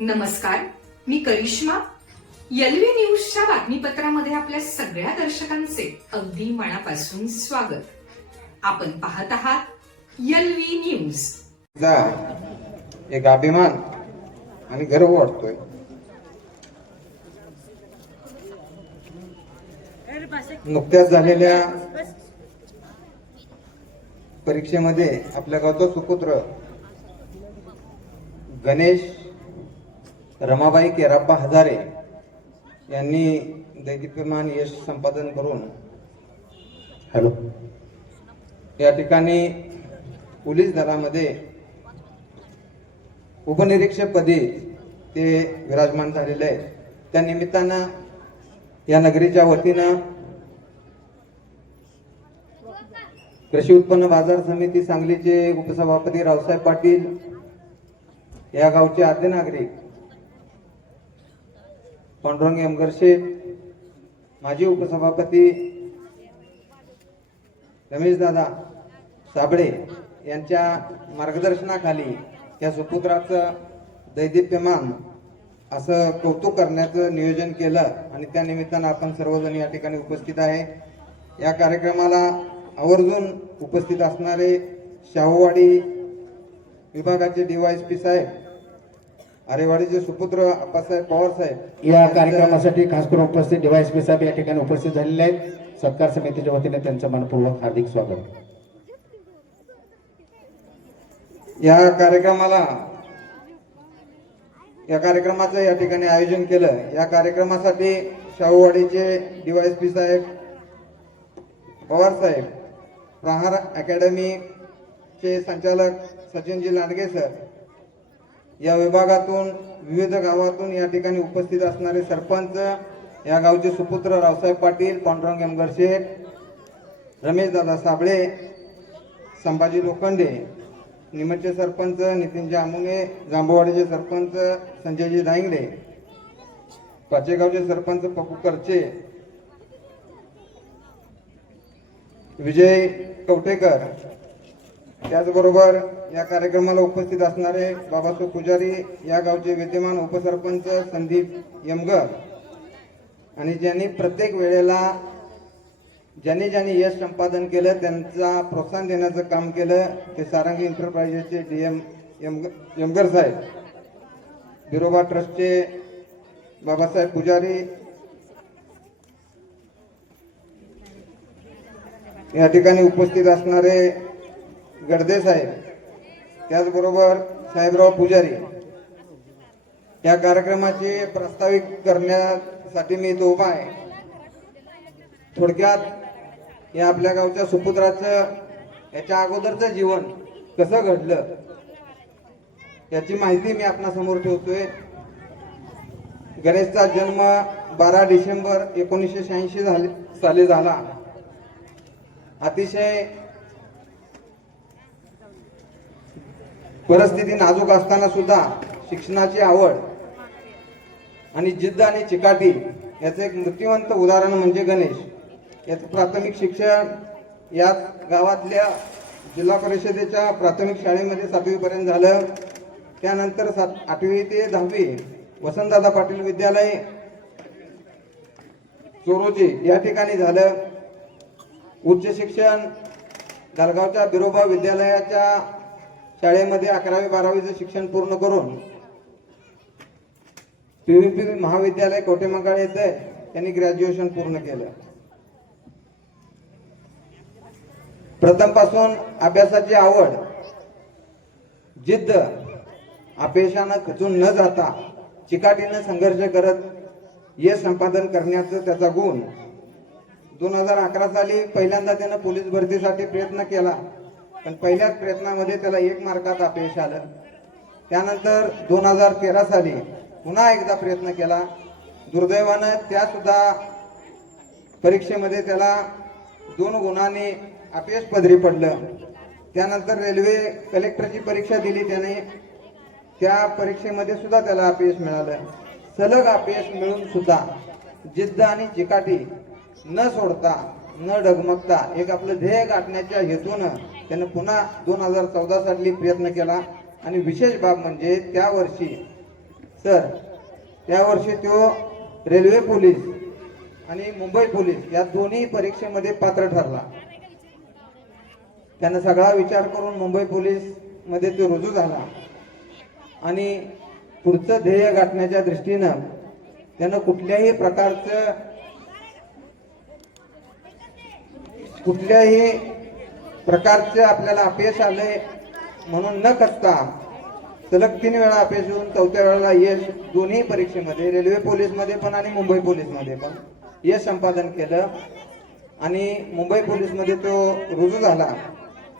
नमस्कार, मी करिश्मा. एलव्ही न्यूजच्या बातमीपत्रामध्ये आपल्या सगळ्या दर्शकांचे अगदी मनापासून स्वागत. आपण पाहत आहात एलव्ही न्यूज. एक अभिमान आणि गर्व वाटतोय. नुकत्याच झालेल्या परीक्षेमध्ये आपल्या गावचा सुपुत्र गणेश रमाबाई केराप्पा हजारे यांनी दैदिप्यमान यश संपादन करून या ठिकाणी पोलीस दलामध्ये उपनिरीक्षक पदी ते विराजमान झालेले आहेत. त्या निमित्तानं या नगरीच्या वतीनं कृषी उत्पन्न बाजार समिती सांगलीचे उपसभापती रावसाहेब पाटील, या गावचे आद्य नागरिक पांडुरंग यमगरशेठ, माजी उपसभापती रमेशदादा साबळे यांच्या मार्गदर्शनाखाली या सुपुत्राचं दैदिप्यमान असं कौतुक करण्याचं नियोजन केलं आणि त्या निमित्तानं आपण सर्वजण या ठिकाणी उपस्थित आहे. या कार्यक्रमाला आवर्जून उपस्थित असणारे शाहूवाडी विभागाचे DYSP साहेब, आरेवाडीचे सुपुत्र आप्पासाहेब पवार साहेब, या कार्यक्रमासाठी खास करून उपस्थित DYSP साहेब या ठिकाणी उपस्थित झालेले आहेत. सत्कार समितीच्या वतीने त्यांचं मनपूर्वक हार्दिक स्वागत. या कार्यक्रमाचं या ठिकाणी आयोजन केलं. या कार्यक्रमासाठी शाहूवाडीचे DYSP साहेब पवार साहेब, प्रहार अकॅडमीचे संचालक सचिनजी लांडगे सर, या विभागातून विविध गावातून या ठिकाणी उपस्थित असणारे सरपंच, या गावचे सुपुत्र रावसाहेब पाटील, पांडुरंग यमगरशेठ, रमेशदादा साबळे, संभाजी लोखंडे, निमचे सरपंच नितीनजी आमुने, जांभूवाडीचे सरपंच संजयजी दांगडे, पाचेगावचे सरपंच पप्पू करचे, विजय कवटेकर, त्याचबरोबर या कार्यक्रमाला उपस्थित असणारे बाबासाहेब पुजारी, या गावचे विद्यमान उपसरपंच संदीप यमगर, आणि ज्यांनी प्रत्येक वेळेला ज्यांनी यश संपादन केलं त्यांचा प्रोत्साहन देण्याचं काम केलं ते सारंगी एंटरप्राइजेसचे DM यमगर साहेब, बिरोबा ट्रस्टचे बाबासाहेब पुजारी, या ठिकाणी उपस्थित असणारे गडदे साहेब, त्याचबरोबर साहेबराव पुजारी. या कार्यक्रमाचे प्रास्ताविक करण्यासाठी मी इथं उभा आहे. थोडक्यात या आपल्या गावच्या सुपुत्राचं याच्या अगोदरचं जीवन कसं घडलं याची माहिती मी आपणासमोर ठेवतोय. गणेशचा जन्म 12 डिसेंबर 1986 साली झाला. अतिशय परिस्थिती नाजूक असताना सुद्धा शिक्षणाची आवड आणि जिद्द आणि चिकाटी याचं एक मृत्यूवंत उदाहरण म्हणजे गणेश. याचं प्राथमिक शिक्षण या गावातल्या जिल्हा परिषदेच्या प्राथमिक शाळेमध्ये 7वी पर्यंत झालं. त्यानंतर 8वी ते 10वी वसंतदादा पाटील विद्यालय चोरोजी या ठिकाणी झालं. उच्च शिक्षण गालगावच्या बिरोबा विद्यालयाच्या शाळेमध्ये 11वी 12वीचं शिक्षण पूर्ण करून PVP महाविद्यालय कवठेमहांकाळ येथे त्यांनी ग्रॅज्युएशन पूर्ण केलं. प्रथम पासून अभ्यासाची आवड, जिद्द, अपयशानं खचून न जाता चिकाटीनं संघर्ष करत यश संपादन करण्याचं त्याचा गुण. 2011 साली पहिल्यांदा त्यानं पोलीस भरतीसाठी प्रयत्न केला, पण पहिल्याच प्रयत्नामध्ये त्याला 1 मार्कात अपयश आलं. त्यानंतर 2013 साली पुन्हा एकदा प्रयत्न केला. दुर्दैवानं त्या सुद्धा परीक्षेमध्ये त्याला 2 गुणांनी अपयश पदरी पडलं. त्यानंतर रेल्वे कलेक्टरची परीक्षा दिली त्याने, त्या परीक्षेमध्ये सुद्धा त्याला अपयश मिळालं. सलग अपयश मिळून सुद्धा जिद्द आणि चिकाटी न सोडता न डगमगता एक आपलं ध्येय गाठण्याच्या हेतूनं त्यानं पुन्हा 2014 साली प्रयत्न केला. आणि विशेष बाब म्हणजे त्या वर्षी सर त्या वर्षी तो रेल्वे पोलीस आणि मुंबई पोलीस या दोन्ही परीक्षेमध्ये पात्र ठरला. त्यानं सगळा विचार करून मुंबई पोलीस मध्ये तो रुजू झाला आणि पुढचं ध्येय गाठण्याच्या दृष्टीनं त्यानं कुठल्याही प्रकारचं आपल्याला अपयश आलंय म्हणून न खचता सलग 3 वेळा अपयश येऊन 4थ्या वेळेला यश दोन्ही परीक्षेमध्ये रेल्वे पोलीस मध्ये पण आणि मुंबई पोलीस मध्ये पण यश संपादन केलं आणि मुंबई पोलीस मध्ये तो रुजू झाला.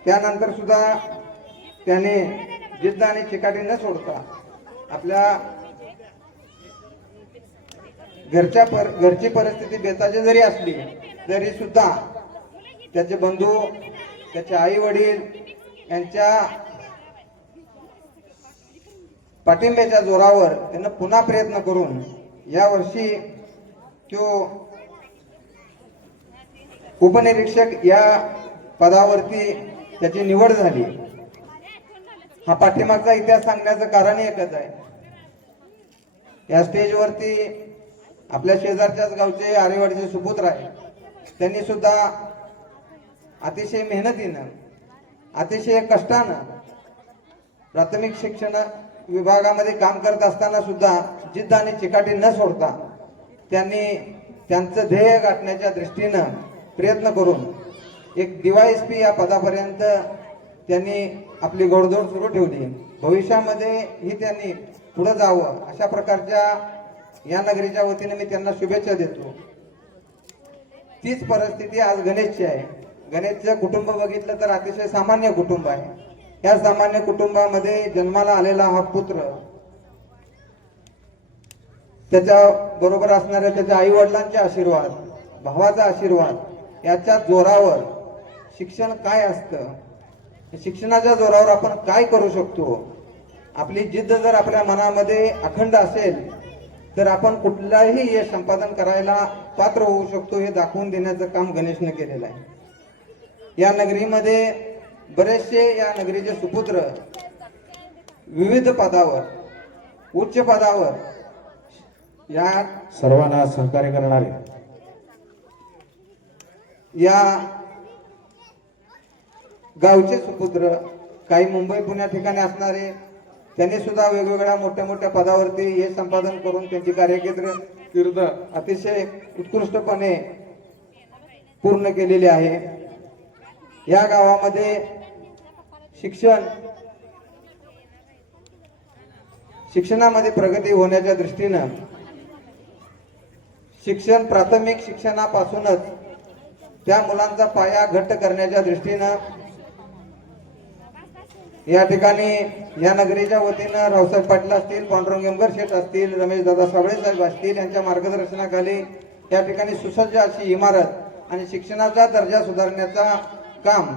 त्यानंतर सुद्धा त्याने जिद्द आणि चिकाटी न सोडता आपल्या घरची परिस्थिती बेताची जरी असली तरी सुद्धा त्याचे बंधू, त्याचे आई वडील यांच्या पाठिंब्याच्या जोरावर त्यानं पुन्हा प्रयत्न करून या वर्षी तो उपनिरीक्षक या पदावरती त्याची निवड झाली. हा पाठीमागचा इतिहास सांगण्याचं कारण एकच आहे. या स्टेजवरती आपल्या शेजारच्याच गावचे आरेवाडीचे सुपुत्र आहे. त्यांनी सुद्धा अतिशय मेहनतीनं, अतिशय कष्टानं प्राथमिक शिक्षण विभागामध्ये काम करत असताना सुद्धा जिद्द आणि चिकाटी न सोडता त्यांनी त्यांचं ध्येय गाठण्याच्या दृष्टीनं प्रयत्न करून एक DYSP या पदापर्यंत त्यांनी आपली घोडदौड सुरू ठेवली. भविष्यामध्ये ही त्यांनी पुढे जावं अशा प्रकारच्या या नगरीच्या वतीने मी त्यांना शुभेच्छा देतो. तीच परिस्थिती आज गणेशची आहे. गणेशचं कुटुंब बघितलं तर अतिशय सामान्य कुटुंब आहे. या सामान्य कुटुंबामध्ये जन्माला आलेला हा पुत्र, त्याच्या बरोबर असणाऱ्या त्याच्या आई वडिलांचे आशीर्वाद, भावाचा आशीर्वाद याच्या जोरावर शिक्षण काय असतं, शिक्षणाच्या जोरावर आपण काय करू शकतो, आपली जिद्द जर आपल्या मनामध्ये अखंड असेल तर आपण कुठलाही यश संपादन करायला पात्र होऊ शकतो हे दाखवून देण्याचं काम गणेशने केलेलं आहे. या नगरीमध्ये बरेचसे या नगरीचे सुपुत्र विविध पदावर, उच्च पदावर या सर्वांना सहकार्य करणारे या गावचे सुपुत्र, काही मुंबई पुण्या ठिकाणी असणारे, त्यांनी सुद्धा वेगवेगळ्या मोठ्या मोठ्या पदावरती हे संपादन करून त्यांची कार्यकीर्द अतिशय उत्कृष्टपणे पूर्ण केलेली आहे. या गावामध्ये शिक्षणामध्ये प्रगती होण्याच्या दृष्टीनं शिक्षण, प्राथमिक शिक्षणापासूनच त्या मुलांचा पाया घट्ट करण्याच्या दृष्टीनं या ठिकाणी या नगरीच्या वतीनं रावसाहेब पाटील असतील, पांडुरंग यमगर शेठ असतील, रमेश दादा साबळे साहेब असतील यांच्या मार्गदर्शनाखाली या ठिकाणी सुसज्ज अशी इमारत आणि शिक्षणाचा दर्जा सुधारण्याचा काम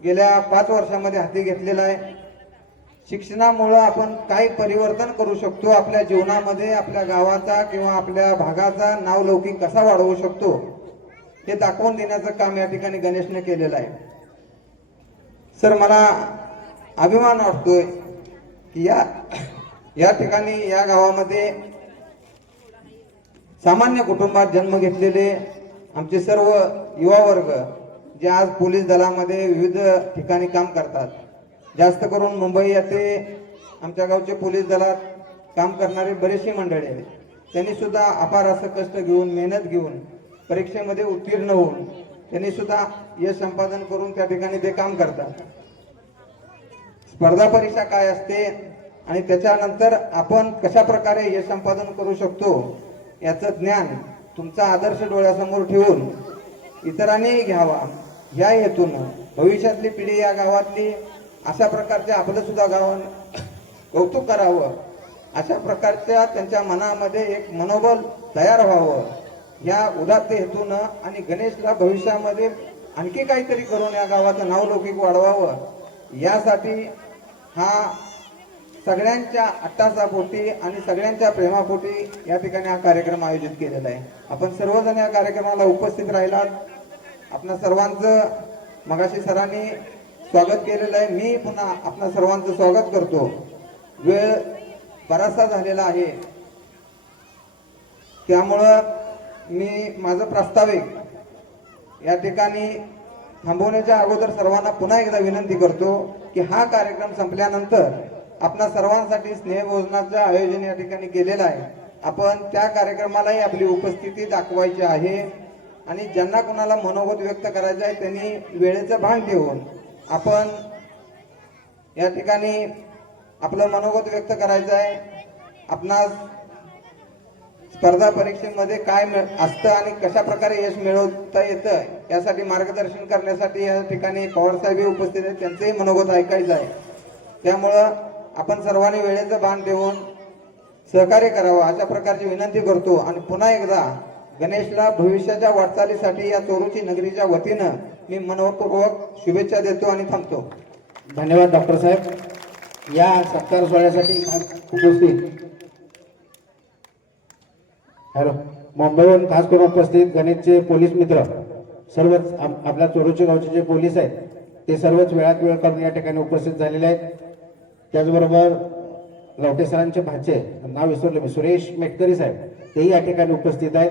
गेल्या 5 वर्षामध्ये हाती घेतलेलं आहे. शिक्षणामुळे आपण काय परिवर्तन करू शकतो आपल्या जीवनामध्ये, आपल्या गावाचा किंवा आपल्या भागाचा नावलौकिक कसा वाढवू शकतो हे दाखवून देण्याचं काम या ठिकाणी गणेशने केलेलं आहे. सर, मला अभिमान वाटतोय की या ठिकाणी या गावामध्ये सामान्य कुटुंबात जन्म घेतलेले आमचे सर्व युवा वर्ग जे आज पोलीस दलामध्ये विविध ठिकाणी काम करतात, जास्त करून मुंबई येथे आमच्या गावचे पोलीस दलात काम करणारे बरेचशी मंडळी आहेत. त्यांनी सुद्धा अपार असं कष्ट घेऊन, मेहनत घेऊन, परीक्षेमध्ये उत्तीर्ण होऊन त्यांनी सुद्धा यश संपादन करून त्या ठिकाणी ते काम करतात. स्पर्धा परीक्षा काय असते आणि त्याच्यानंतर आपण कशा प्रकारे यश संपादन करू शकतो याचं ज्ञान तुमचा आदर्श डोळ्यासमोर ठेवून इतरांनी घ्यावा या हेतून भविष्यातली पिढी या गावातली अशा प्रकारचे आपलं सुद्धा गाव कौतुक करावं, अशा प्रकारच्या त्यांच्या मनामध्ये एक मनोबल तयार व्हावं या उदात्त हेतून आणि गणेशला भविष्यामध्ये आणखी काहीतरी करून या गावाचं नावलौकिक वाढवावं यासाठी हा सगळ्यांच्या अट्टासापोटी आणि सगळ्यांच्या प्रेमापोटी या ठिकाणी हा कार्यक्रम आयोजित केलेला आहे. आपण सर्वजण या कार्यक्रमाला उपस्थित राहिलात. आपणा सर्वांचं मगाशी सरांनी स्वागत केलेलं आहे. मी पुन्हा आपणा सर्वांचं स्वागत करतो. वेळ बराचसा झालेला आहे. त्यामुळं मी माझं प्रास्ताविक या ठिकाणी थांबवण्याच्या अगोदर सर्वांना पुन्हा एकदा विनंती करतो की हा कार्यक्रम संपल्यानंतर आपणा सर्वांसाठी स्नेहभोजनाचं आयोजन या ठिकाणी केलेलं आहे. आपण त्या कार्यक्रमालाही आपली उपस्थिती दाखवायची आहे आणि ज्यांना कोणाला मनोगत व्यक्त करायचं आहे त्यांनी वेळेचं भान ठेवून आपण या ठिकाणी आपलं मनोगत व्यक्त करायचं आहे. आपणास स्पर्धा परीक्षेमध्ये काय असतं आणि कशा प्रकारे यश मिळवता येतं यासाठी मार्गदर्शन करण्यासाठी या ठिकाणी पवार साहेब उपस्थित आहेत. त्यांचंही मनोगत ऐकायचं आहे. त्यामुळं आपण सर्वांनी वेळेचं भान ठेवून सहकार्य करावं अशा प्रकारची विनंती करतो आणि पुन्हा एकदा गणेशला भविष्याच्या वाटचालीसाठी या चोरूची नगरीच्या वतीनं मी मनपूर्वक शुभेच्छा देतो आणि थांबतो. धन्यवाद डॉक्टर साहेब. या सत्कार सोहळ्यासाठी उपस्थित मुंबईहून खास करून उपस्थित गणेशचे पोलीस मित्र सर्वच आपल्या चोरूचे गावचे जे पोलीस आहेत ते सर्वच वेळात वेळ काढून या ठिकाणी उपस्थित झालेले आहेत. त्याचबरोबर लवटे सरांचे भाचे, नाव विसरले मी, सुरेश मेटकरी साहेब, तेही या ठिकाणी उपस्थित आहेत.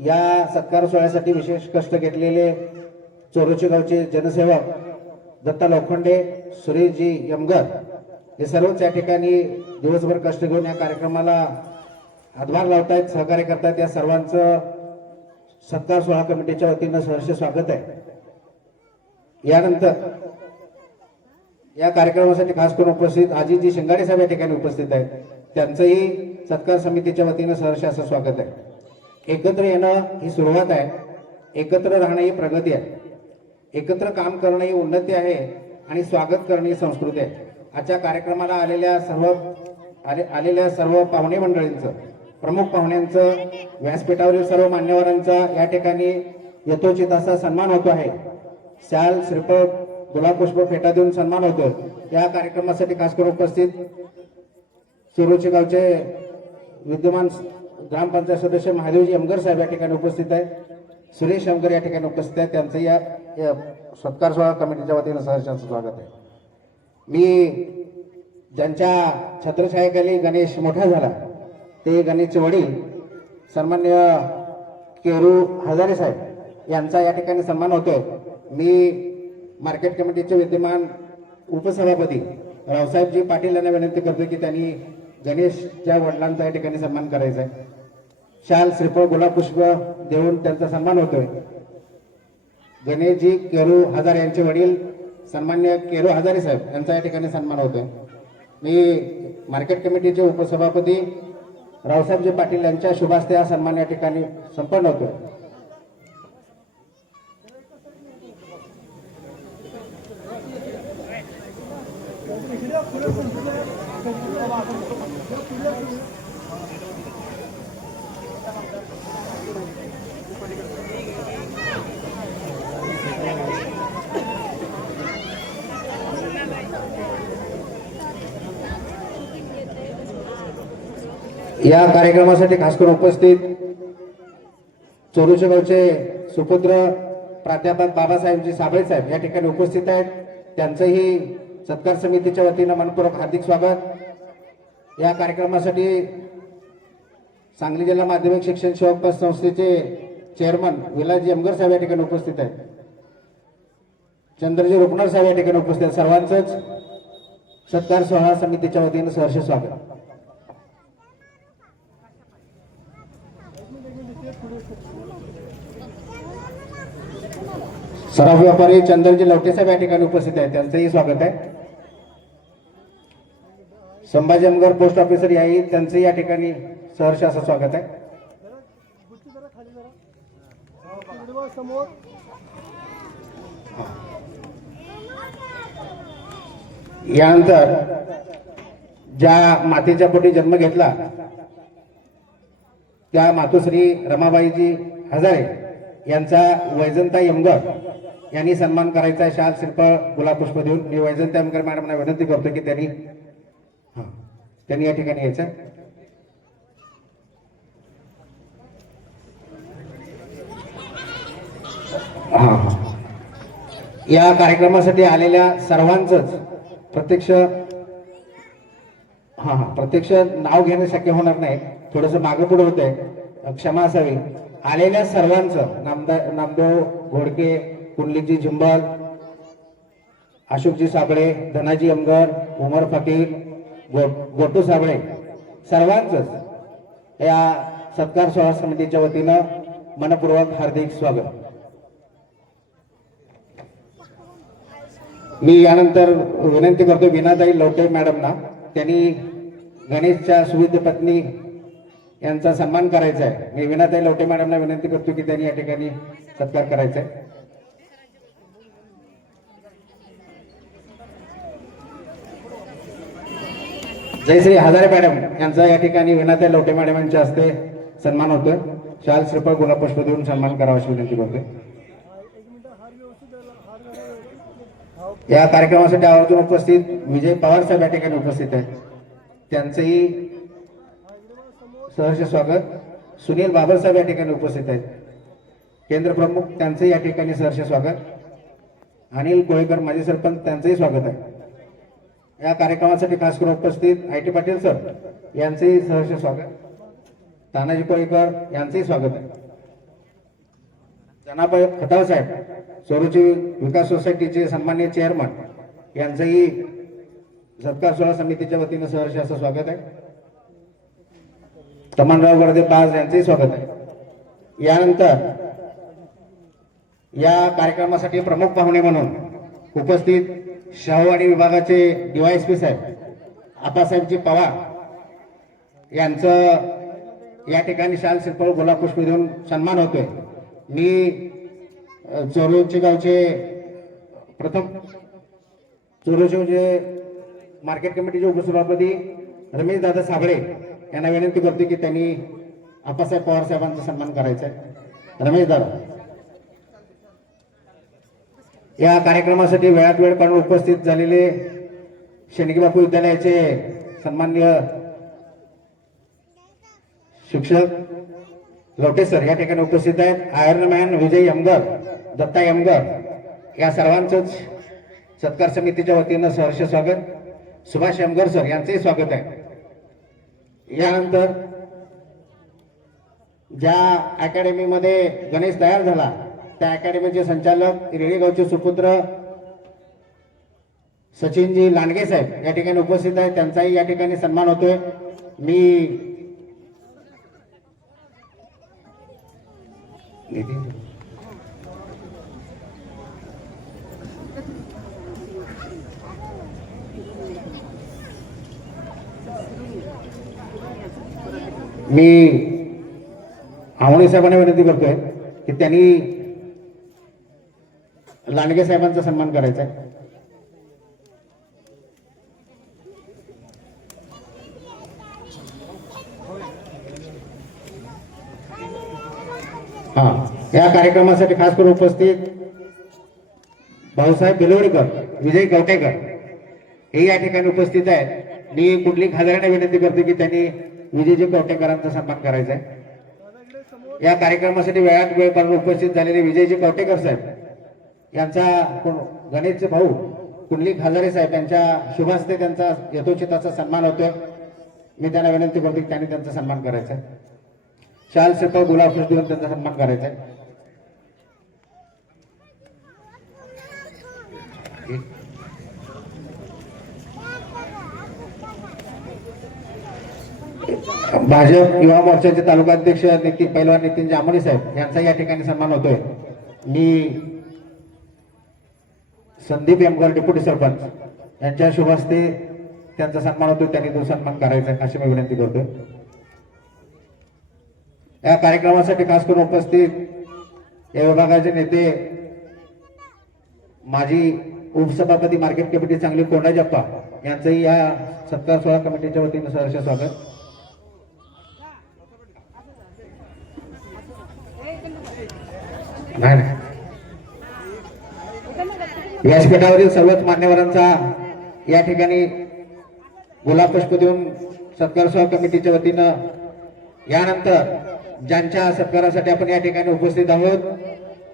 या सत्कार सोहळ्यासाठी विशेष कष्ट घेतलेले चोरूचे गावचे जनसेवक दत्ता लोखंडे, सुरेशजी यमगर हे सर्वच या ठिकाणी दिवसभर कष्ट घेऊन या कार्यक्रमाला हातभार लावतायत, सहकार्य करतायत. या सर्वांचं सत्कार सोहळा कमिटीच्या वतीनं सहर्ष स्वागत आहे. यानंतर या कार्यक्रमासाठी खास करून उपस्थित आजीजी शिंगाडे साहेब या ठिकाणी उपस्थित आहेत. त्यांचंही सत्कार समितीच्या वतीनं सहर्ष असं स्वागत आहे. एकत्र येणं ही सुरुवात आहे, एकत्र राहणं ही प्रगती आहे, एकत्र काम करणं ही उन्नती आहे आणि स्वागत करणं ही संस्कृती आहे. आजच्या कार्यक्रमाला आलेल्या सर्व पाहुणे मंडळींचं, प्रमुख पाहुण्यांचं, व्यासपीठावरील सर्व मान्यवरांचा या ठिकाणी यथोचित असा सन्मान होतो आहे. शाल, श्रीफळ, गुलाबपुष्प फेटा देऊन सन्मान होतो. या कार्यक्रमासाठी खास करून उपस्थित चोरूचे गावचे विद्यमान ग्रामपंचायत सदस्य महादेवजी यमगर साहेब या ठिकाणी उपस्थित आहेत. सुरेश यमगर या ठिकाणी उपस्थित आहेत. त्यांचं या सत्कार सोहळा कमिटीच्या वतीनं सहर्ष स्वागत आहे. मी ज्यांच्या छत्रछायेखाली गणेश मोठा झाला ते गणेशचे वडील सन्मान्य केरू हजारे साहेब यांचा या ठिकाणी सन्मान होतोय. मी मार्केट कमिटीचे विद्यमान उपसभापती रावसाहेबजी पाटील यांना विनंती करतोय की त्यांनी गणेशच्या वडिलांचा या ठिकाणी सन्मान करायचा आहे. शाल, श्रीफळ, गुलाबपुष्प देऊन त्यांचा सन्मान होतोय. गणेशजी केरू हजारे यांचे वडील सन्मान्य केरू हजारे साहेब यांचा या ठिकाणी सन्मान होतोय. मी मार्केट कमिटीचे उपसभापती रावसाहेबजी पाटील यांच्या शुभास्ते हा सन्मान या ठिकाणी संपन्न होतोय. या कार्यक्रमासाठी खास करून उपस्थित चोरूचे गावचे सुपुत्र प्राध्यापक बाबासाहेबजी साबळे साहेब या ठिकाणी उपस्थित आहेत. त्यांचंही सत्कार समितीच्या वतीनं मनपूर्वक हार्दिक स्वागत. या कार्यक्रमासाठी सांगली जिल्हा माध्यमिक शिक्षण सेवक पत संस्थेचे चेअरमन विलासजी यमगर साहेब या ठिकाणी उपस्थित आहेत. चंद्रजी रुपनर साहेब या ठिकाणी उपस्थित आहेत. सर्वांचंच सत्कार सोहळा समितीच्या वतीनं सहर्ष स्वागत. सराफ व्यापारी चंद्रजी लवटे साहेब या ठिकाणी उपस्थित आहेत. त्यांचंही स्वागत आहे. संभाजी यमगर पोस्ट ऑफिसर याही त्यांचंही या ठिकाणी सहर्ष असं स्वागत आहे. यानंतर ज्या मातेच्या पोटी जन्म घेतला त्या मातोश्री रमाबाईजी हजारे यांचा वैजंता यमगर यांनी सन्मान करायचा आहे. शाल, श्रीफळ, गुलाबपुष्प देऊन मी वैजंता यमगर मॅडमना विनंती करतो की त्यांनी या ठिकाणी यायचं. या कार्यक्रमासाठी आलेल्या सर्वांचंच प्रत्यक्ष हा हा प्रत्यक्ष नाव घेणं शक्य होणार नाही, थोडस मागे पुढे होत आहे, क्षमा असावी. आलेल्या सर्वांचं नामदेव घोडके, कुंडलीजी झुंबल, अशोकजी साबळे, धनाजी अमगर, उमर फकीर, गोटू साबळे, सर्वांचंच या सत्कार सोहळा समितीच्या वतीनं मनपूर्वक हार्दिक स्वागत. मी यानंतर विनंती करतो विनाताई लवटे मॅडमना, त्यांनी गणेशच्या सुविध पत्नी यांचा सन्मान करायचा आहे. मी विनाताई लवटे मॅडमला विनंती करतो की त्यांनी या ठिकाणी सत्कार करायचा आहे. जयश्री हजारे मॅडम यांचा या ठिकाणी विनाताई लवटे मॅडम यांच्या हस्ते सन्मान होतोय. शाल श्रीफळ गुलाब पुष्प देऊन सन्मान करावा अशी विनंती करतोय. या कार्यक्रमासाठी आवर्जून उपस्थित विजय पवार साहेब या ठिकाणी उपस्थित आहेत, त्यांचंही सहर्ष स्वागत. सुनील बाबरसाहेब या ठिकाणी उपस्थित आहेत, केंद्र प्रमुख, त्यांचंही या ठिकाणी सहर्ष स्वागत. अनिल कोळेकर माजी सरपंच, त्यांचंही स्वागत आहे. या कार्यक्रमासाठी खास करून उपस्थित आय टी पाटील सर यांचंही सहर्ष स्वागत. तानाजी कोळेकर यांचंही स्वागत आहे. जनाबाई खताळ साहेब, चोरूची विकास सोसायटीचे सन्माननीय चेअरमन, यांचंही सत्कार सोहळा समितीच्या वतीनं सहर्ष असं स्वागत आहे. तमनराव गर्दे पाज यांचंही स्वागत आहे. यानंतर या कार्यक्रमासाठी प्रमुख पाहुणे म्हणून उपस्थित शाहूवाडी विभागाचे डीवायएसपी साहेब आप्पासाहेबजी पवार यांचं या ठिकाणी शाल श्रीफळ गुलाब पुष्प देऊन सन्मान होतोय. मी चोरोची गावचे प्रथम चोरोचे मार्केट कमिटीचे उपसभापती रमेश दादा साबळे यांना विनंती करतो की त्यांनी आप्पासाहेब पवार साहेबांचा सन्मान करायचा आहे. रमेश दादा या कार्यक्रमासाठी वेळात वेळ काढून उपस्थित झालेले शेणगी बापू विद्यालयाचे सन्माननीय शिक्षक लवटे सर या ठिकाणी उपस्थित आहेत. आयर्नमॅन विजय यमगर, दत्ता यमगर या सर्वांचंच सत्कार समितीच्या वतीनं सहर्ष स्वागत. सुभाष यमगर सर यांचंही स्वागत आहे. यानंतर ज्या अकॅडमीमध्ये गणेश तयार झाला त्या अकॅडमीचे संचालक रेडेगावचे सुपुत्र सचिनजी लांडगे साहेब या ठिकाणी उपस्थित आहेत, त्यांचाही या ठिकाणी सन्मान होतोय. मी आवणे साहेबांना विनंती करतोय की त्यांनी लांडगे साहेबांचा सन्मान करायचा आहे. या कार्यक्रमासाठी खास करून उपस्थित भाऊसाहेब बिलवडीकर, विजय गवटेकर हे या ठिकाणी उपस्थित आहेत. मी कुठली खासदारांना विनंती करतो की त्यांनी विजयजी कवटेकरांचा सन्मान करायचा आहे. या कार्यक्रमासाठी वेळात वेळ काढून उपस्थित झालेले विजयजी कवटेकर साहेब यांचा गणेशचे भाऊ कुंडली खासदारे साहेब यांच्या शुभ हस्ते त्यांचा यथोचिताचा सन्मान होतोय. मी त्यांना विनंती करतो की त्यांनी त्यांचा सन्मान करायचा आहे. शाल श्रीफळ गुलाब पुष्प देऊन त्यांचा सन्मान करायचा आहे. भाजप युवा मोर्चाचे तालुकाध्यक्ष नितीन पैलवान नितीन जांभोळे साहेब यांचा या ठिकाणी सन्मान होतोय. मी संदीप यमगर डेप्युटी सरपंच यांच्या शुभ हस्ते त्यांचा सन्मान होतोय, त्यांनी तो सन्मान करायचा अशी मी विनंती करतोय. या कार्यक्रमासाठी खास करून उपस्थित या विभागाचे नेते माजी उपसभापती मार्केट कमिटी सांगली कोंडाजप्पा यांचंही या सत्कार सोहळा कमिटीच्या वतीनं सहर्ष स्वागत. व्यासपीठावरील सर्वच मान्यवरांचा या ठिकाणी गुलाब पुष्प देऊन सत्कार सोहळा कमिटीच्या वतीनं यानंतर ज्यांच्या सत्कारासाठी आपण या ठिकाणी उपस्थित आहोत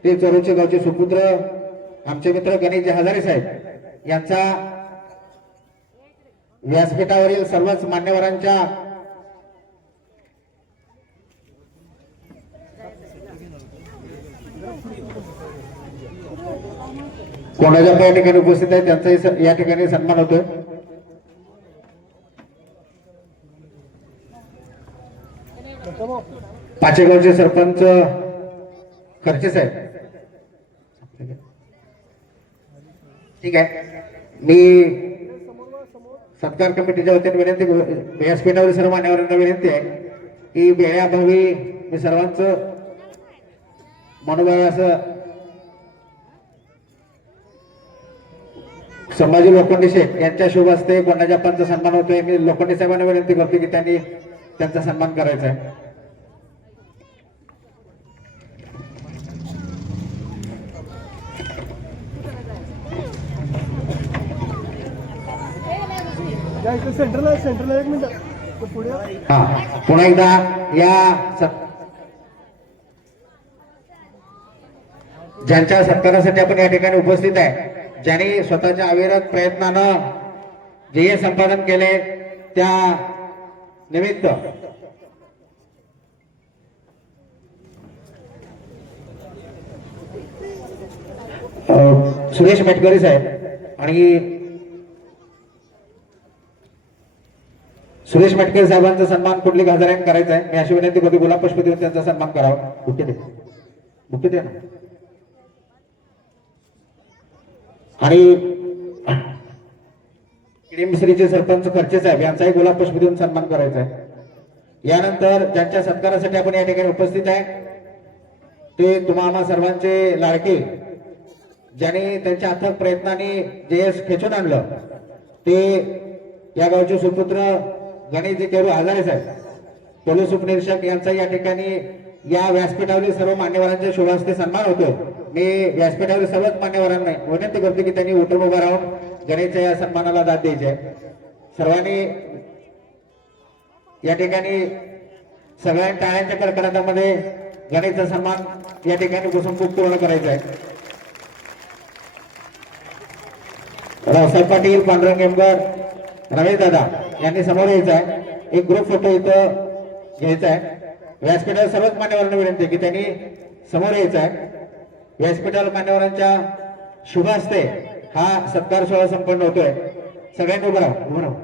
ते चोरोचे गावचे सुपुत्र आमचे मित्र गणेशजी हजारे साहेब यांचा व्यासपीठावरील सर्वच मान्यवरांच्या कोणाच्या या ठिकाणी उपस्थित आहे त्यांचाही या ठिकाणी सन्मान होतोय. पाचेगावचे सरपंच खर्चे साहेब. ठीक आहे, मी सत्कार कमिटीच्या वतीने विनंती, व्यासपीठावरील सर्व मान्यवरांना विनंती आहे की वेळाभावी मी सर्वांचं मनोबल असं संभाजी लोखंडे शेठ यांच्या शुभ हस्ते कोणाच्या सन्मान होतोय. मी लोखंडे साहेबांना विनंती करतो की त्यांनी त्यांचा सन्मान करायचा आहे. सेंटरला एक मिनिट पुढे. हा, पुन्हा एकदा या ज्यांच्या सत्कारासाठी आपण या ठिकाणी उपस्थित आहे, ज्यांनी स्वतःच्या अविरत प्रयत्नानं जे हे संपादन केले त्या निमित्त सुरेश मेटकरी साहेब आणि सुरेश मेटकर साहेबांचा सन्मान कुठली गजराने करायचा आहे. मी अशी विनंती करतो गुलाब पुष्प देऊन त्यांचा सन्मान करावा. बुके दे ना. आणि मिश्रीचे सरपंच खर्चे साहेब यांचाही गुलाब पुष्प देऊन सन्मान करायचा आहे. यानंतर ज्यांच्या सत्कारासाठी आपण या ठिकाणी उपस्थित आहे ते तुम्हा सर्वांचे लाडके, ज्यांनी त्यांच्या अथक प्रयत्नाने जे खेचून आणलं ते या गावचे सुपुत्र गणेशजी केरू हजारे साहेब, पोलीस उपनिरीक्षक यांचा या ठिकाणी या व्यासपीठावरील सर्व मान्यवरांच्या शुभ हस्ते सन्मान होतो. मी व्यासपीठावरील सर्वच मान्यवरांना विनंती करतो की त्यांनी उठून उभं राहून गणेशच्या या सन्मानाला दाद द्यायची आहे. सर्वांनी या ठिकाणी सगळ्या टाळ्यांच्या कडकडाटामध्ये गणेशचा सन्मान या ठिकाणी घुसून पूर्ण करायचा आहे. रावसाहेब पाटील, पांडुरंग एमगर, रमेश दादा यांनी समोर यायचं आहे. एक ग्रुप फोटो इथं घ्यायचा आहे. व्यासपीठावर सर्वच मान्यवरांना विनंती की त्यांनी समोर यायचं आहे. व्यासपीठावर मान्यवरांच्या शुभ हस्ते हा सत्कार सोहळा संपन्न होतोय. सगळ्यांनी उभं राहा, उभं राहा.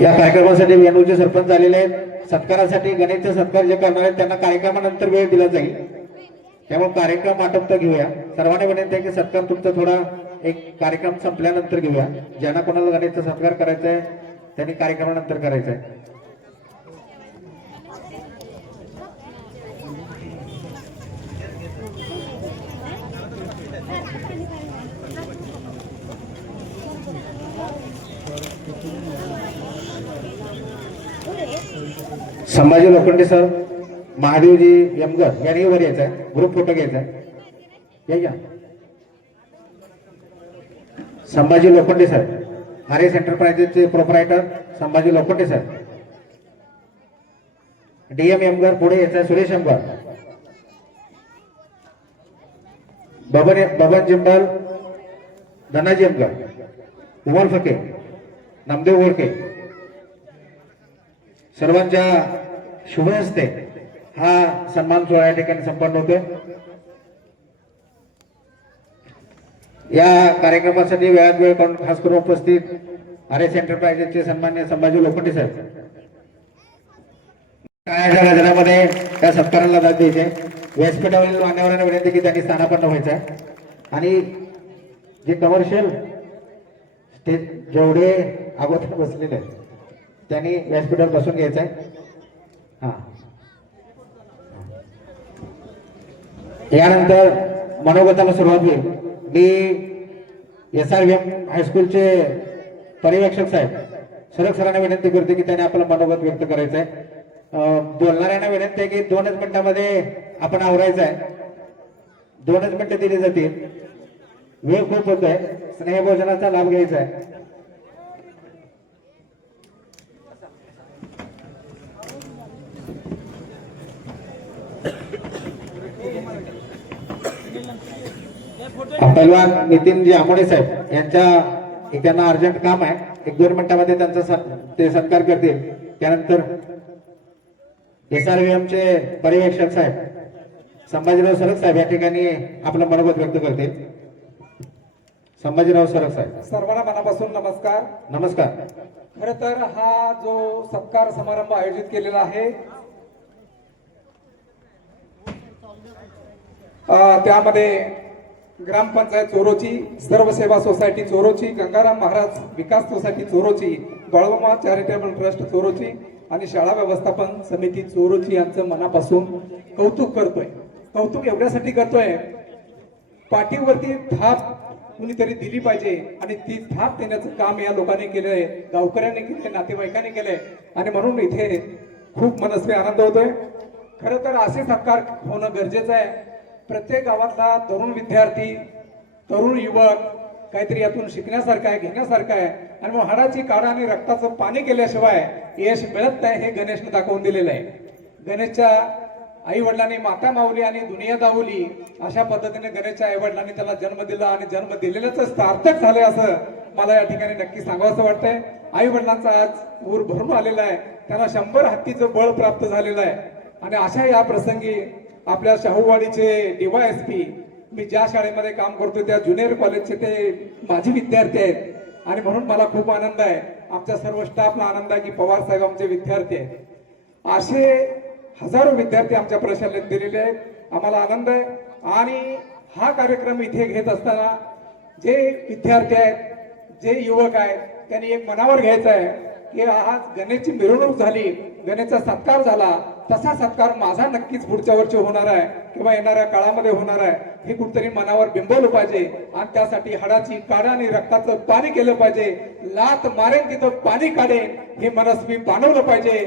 या कार्यक्रमासाठी वेणूचे सरपंच झालेले आहेत. सत्कारासाठी गणेशचे सत्कार जे करणार आहेत त्यांना कार्यक्रमानंतर वेळ दिला जाईल, त्यामुळे कार्यक्रम आटोपता घेऊया. सर्वांनी विनंती आहे की सत्कार तुमचा थोडा एक कार्यक्रम संपल्यानंतर घेऊया. ज्यांना कोणाला गणेशचा सत्कार करायचा आहे त्यांनी कार्यक्रमानंतर करायचा आहे. संभाजी लोखंडे सर, महादेवजी यमगर यांनी वर यायचं आहे. ग्रुप फोटो घ्यायचा आहे. या संभाजी लोखंडे सर, आरएस एंटरप्राइजेसचे proprietor Sambhaji Lokhande sir. DM Yamgar पुढे यायचं आहे. सुरेश यमगर, बबन जिंबाल, धनाजी यमगर, उमर फके, नामदेव ओळखे सर्वांच्या शुभ हस्ते हा सन्मान सोहळा या ठिकाणी संपन्न होतो. या कार्यक्रमासाठी वेळात वेळ काढून खास करून उपस्थित आरएस एंटरप्राइजेसचे सन्मान्य संभाजी लोखंडे साहेब, काळ्याच्या गजरामध्ये त्या सत्काराला दाद द्यायचे. व्यासपीठावरील मान्यवरांना विनंती की त्यांनी स्थानापन्न व्हायचं आहे. आणि जे कमर्शियल स्टेज जेवढे अगोदर बसलेले आहेत, त्यांनी व्यासपीठावर बसून घ्यायचं आहे. हा, यानंतर मनोगताला सुरुवात होईल. मी SRVM हायस्कूलचे पर्यवेक्षक साहेब सरक सरांना विनंती करतो की त्यांनी आपलं मनोगत व्यक्त करायचं आहे. बोलणाऱ्यांना विनंती आहे की 2च मिनिटांमध्ये आपण आवरायचं आहे. 2च मिनिटं दिली जातील. वेळ खूप होतोय. स्नेहभोजनाचा लाभ घ्यायचा आहे. पैलवान नितीनजी आमोडे साहेब यांच्या त्यांना अर्जंट काम आहे. 1-2 मिनिटांमध्ये त्यांचा ते सत्कार करतील. त्यानंतर SRVM चे पर्यवेक्षक साहेब संभाजीराव सरक साहेब या ठिकाणी आपलं मनोगत व्यक्त करतील. संभाजीराव सरक साहेब. सर्वांना मनापासून नमस्कार. नमस्कार. खर तर हा जो सत्कार समारंभ आयोजित केलेला आहे त्यामध्ये ग्रामपंचायत चोरोची, सर्व सेवा सोसायटी चोरोची, गंगाराम महाराज विकास सोसायटी चोरोची, बाळूमामा चॅरिटेबल ट्रस्ट चोरोची आणि शाळा व्यवस्थापन समिती चोरोची यांचं मनापासून कौतुक करतोय. कौतुक एवढ्यासाठी करतोय, पाठीवरती थाप कुणीतरी दिली पाहिजे आणि ती थाप देण्याचं काम या लोकांनी केलंय, गावकऱ्यांनी केलंय, नातेवाईकांनी केलंय आणि म्हणून इथे खूप मनस्वी आनंद होतोय. खरं तर असे सत्कार होणं गरजेचं आहे. प्रत्येक गावातला तरुण विद्यार्थी, तरुण युवक काहीतरी यातून शिकण्यासारखं आहे, घेण्यासारखं आहे आणि मग हाडाची काढा आणि रक्ताचं पाणी केल्याशिवाय यश मिळत नाही हे गणेशने दाखवून दिलेलं आहे. गणेशच्या आई वडिलांनी माता माऊली आणि दुनिया दावली अशा पद्धतीने गणेशच्या आई वडिलांनी त्याला जन्म दिला आणि जन्म दिलेल्याच सार्थक झालंय असं मला या ठिकाणी नक्की सांगावं वाटतंय. आई वडिलांचा आज ऊर भरून आलेला आहे, त्यांना 100 हत्तीचं बळ प्राप्त झालेलं आहे आणि अशा या प्रसंगी आपल्या शाहूवाडीचे DYSP, मी ज्या शाळेमध्ये काम करतो त्या ज्युनियर कॉलेजचे ते माझे विद्यार्थी आहेत आणि म्हणून मला खूप आनंद आहे. आमच्या सर्व स्टाफला आनंद आहे की पवार साहेब आमचे विद्यार्थी आहेत. असे हजारो विद्यार्थी आमच्या प्रशालेत दिलेले आहेत. आम्हाला आनंद आहे आणि हा कार्यक्रम इथे घेत असताना जे विद्यार्थी आहेत, जे युवक आहेत, त्यांनी एक मनावर घ्यायचं आहे की आज गणेशची मिरवणूक झाली, गणेशचा सत्कार झाला, तसा सत्कार माझा नक्कीच पुढच्या वर्षी होणार आहे किंवा येणाऱ्या काळामध्ये होणार आहे हे कुठतरी मनावर बिंबवलं पाहिजे आणि त्यासाठी हाडाची काढा आणि रक्ताचं पाणी केलं पाहिजे. लात मारेन तिथं पाणी काढेन हे मनस्वी बाणवलं पाहिजे.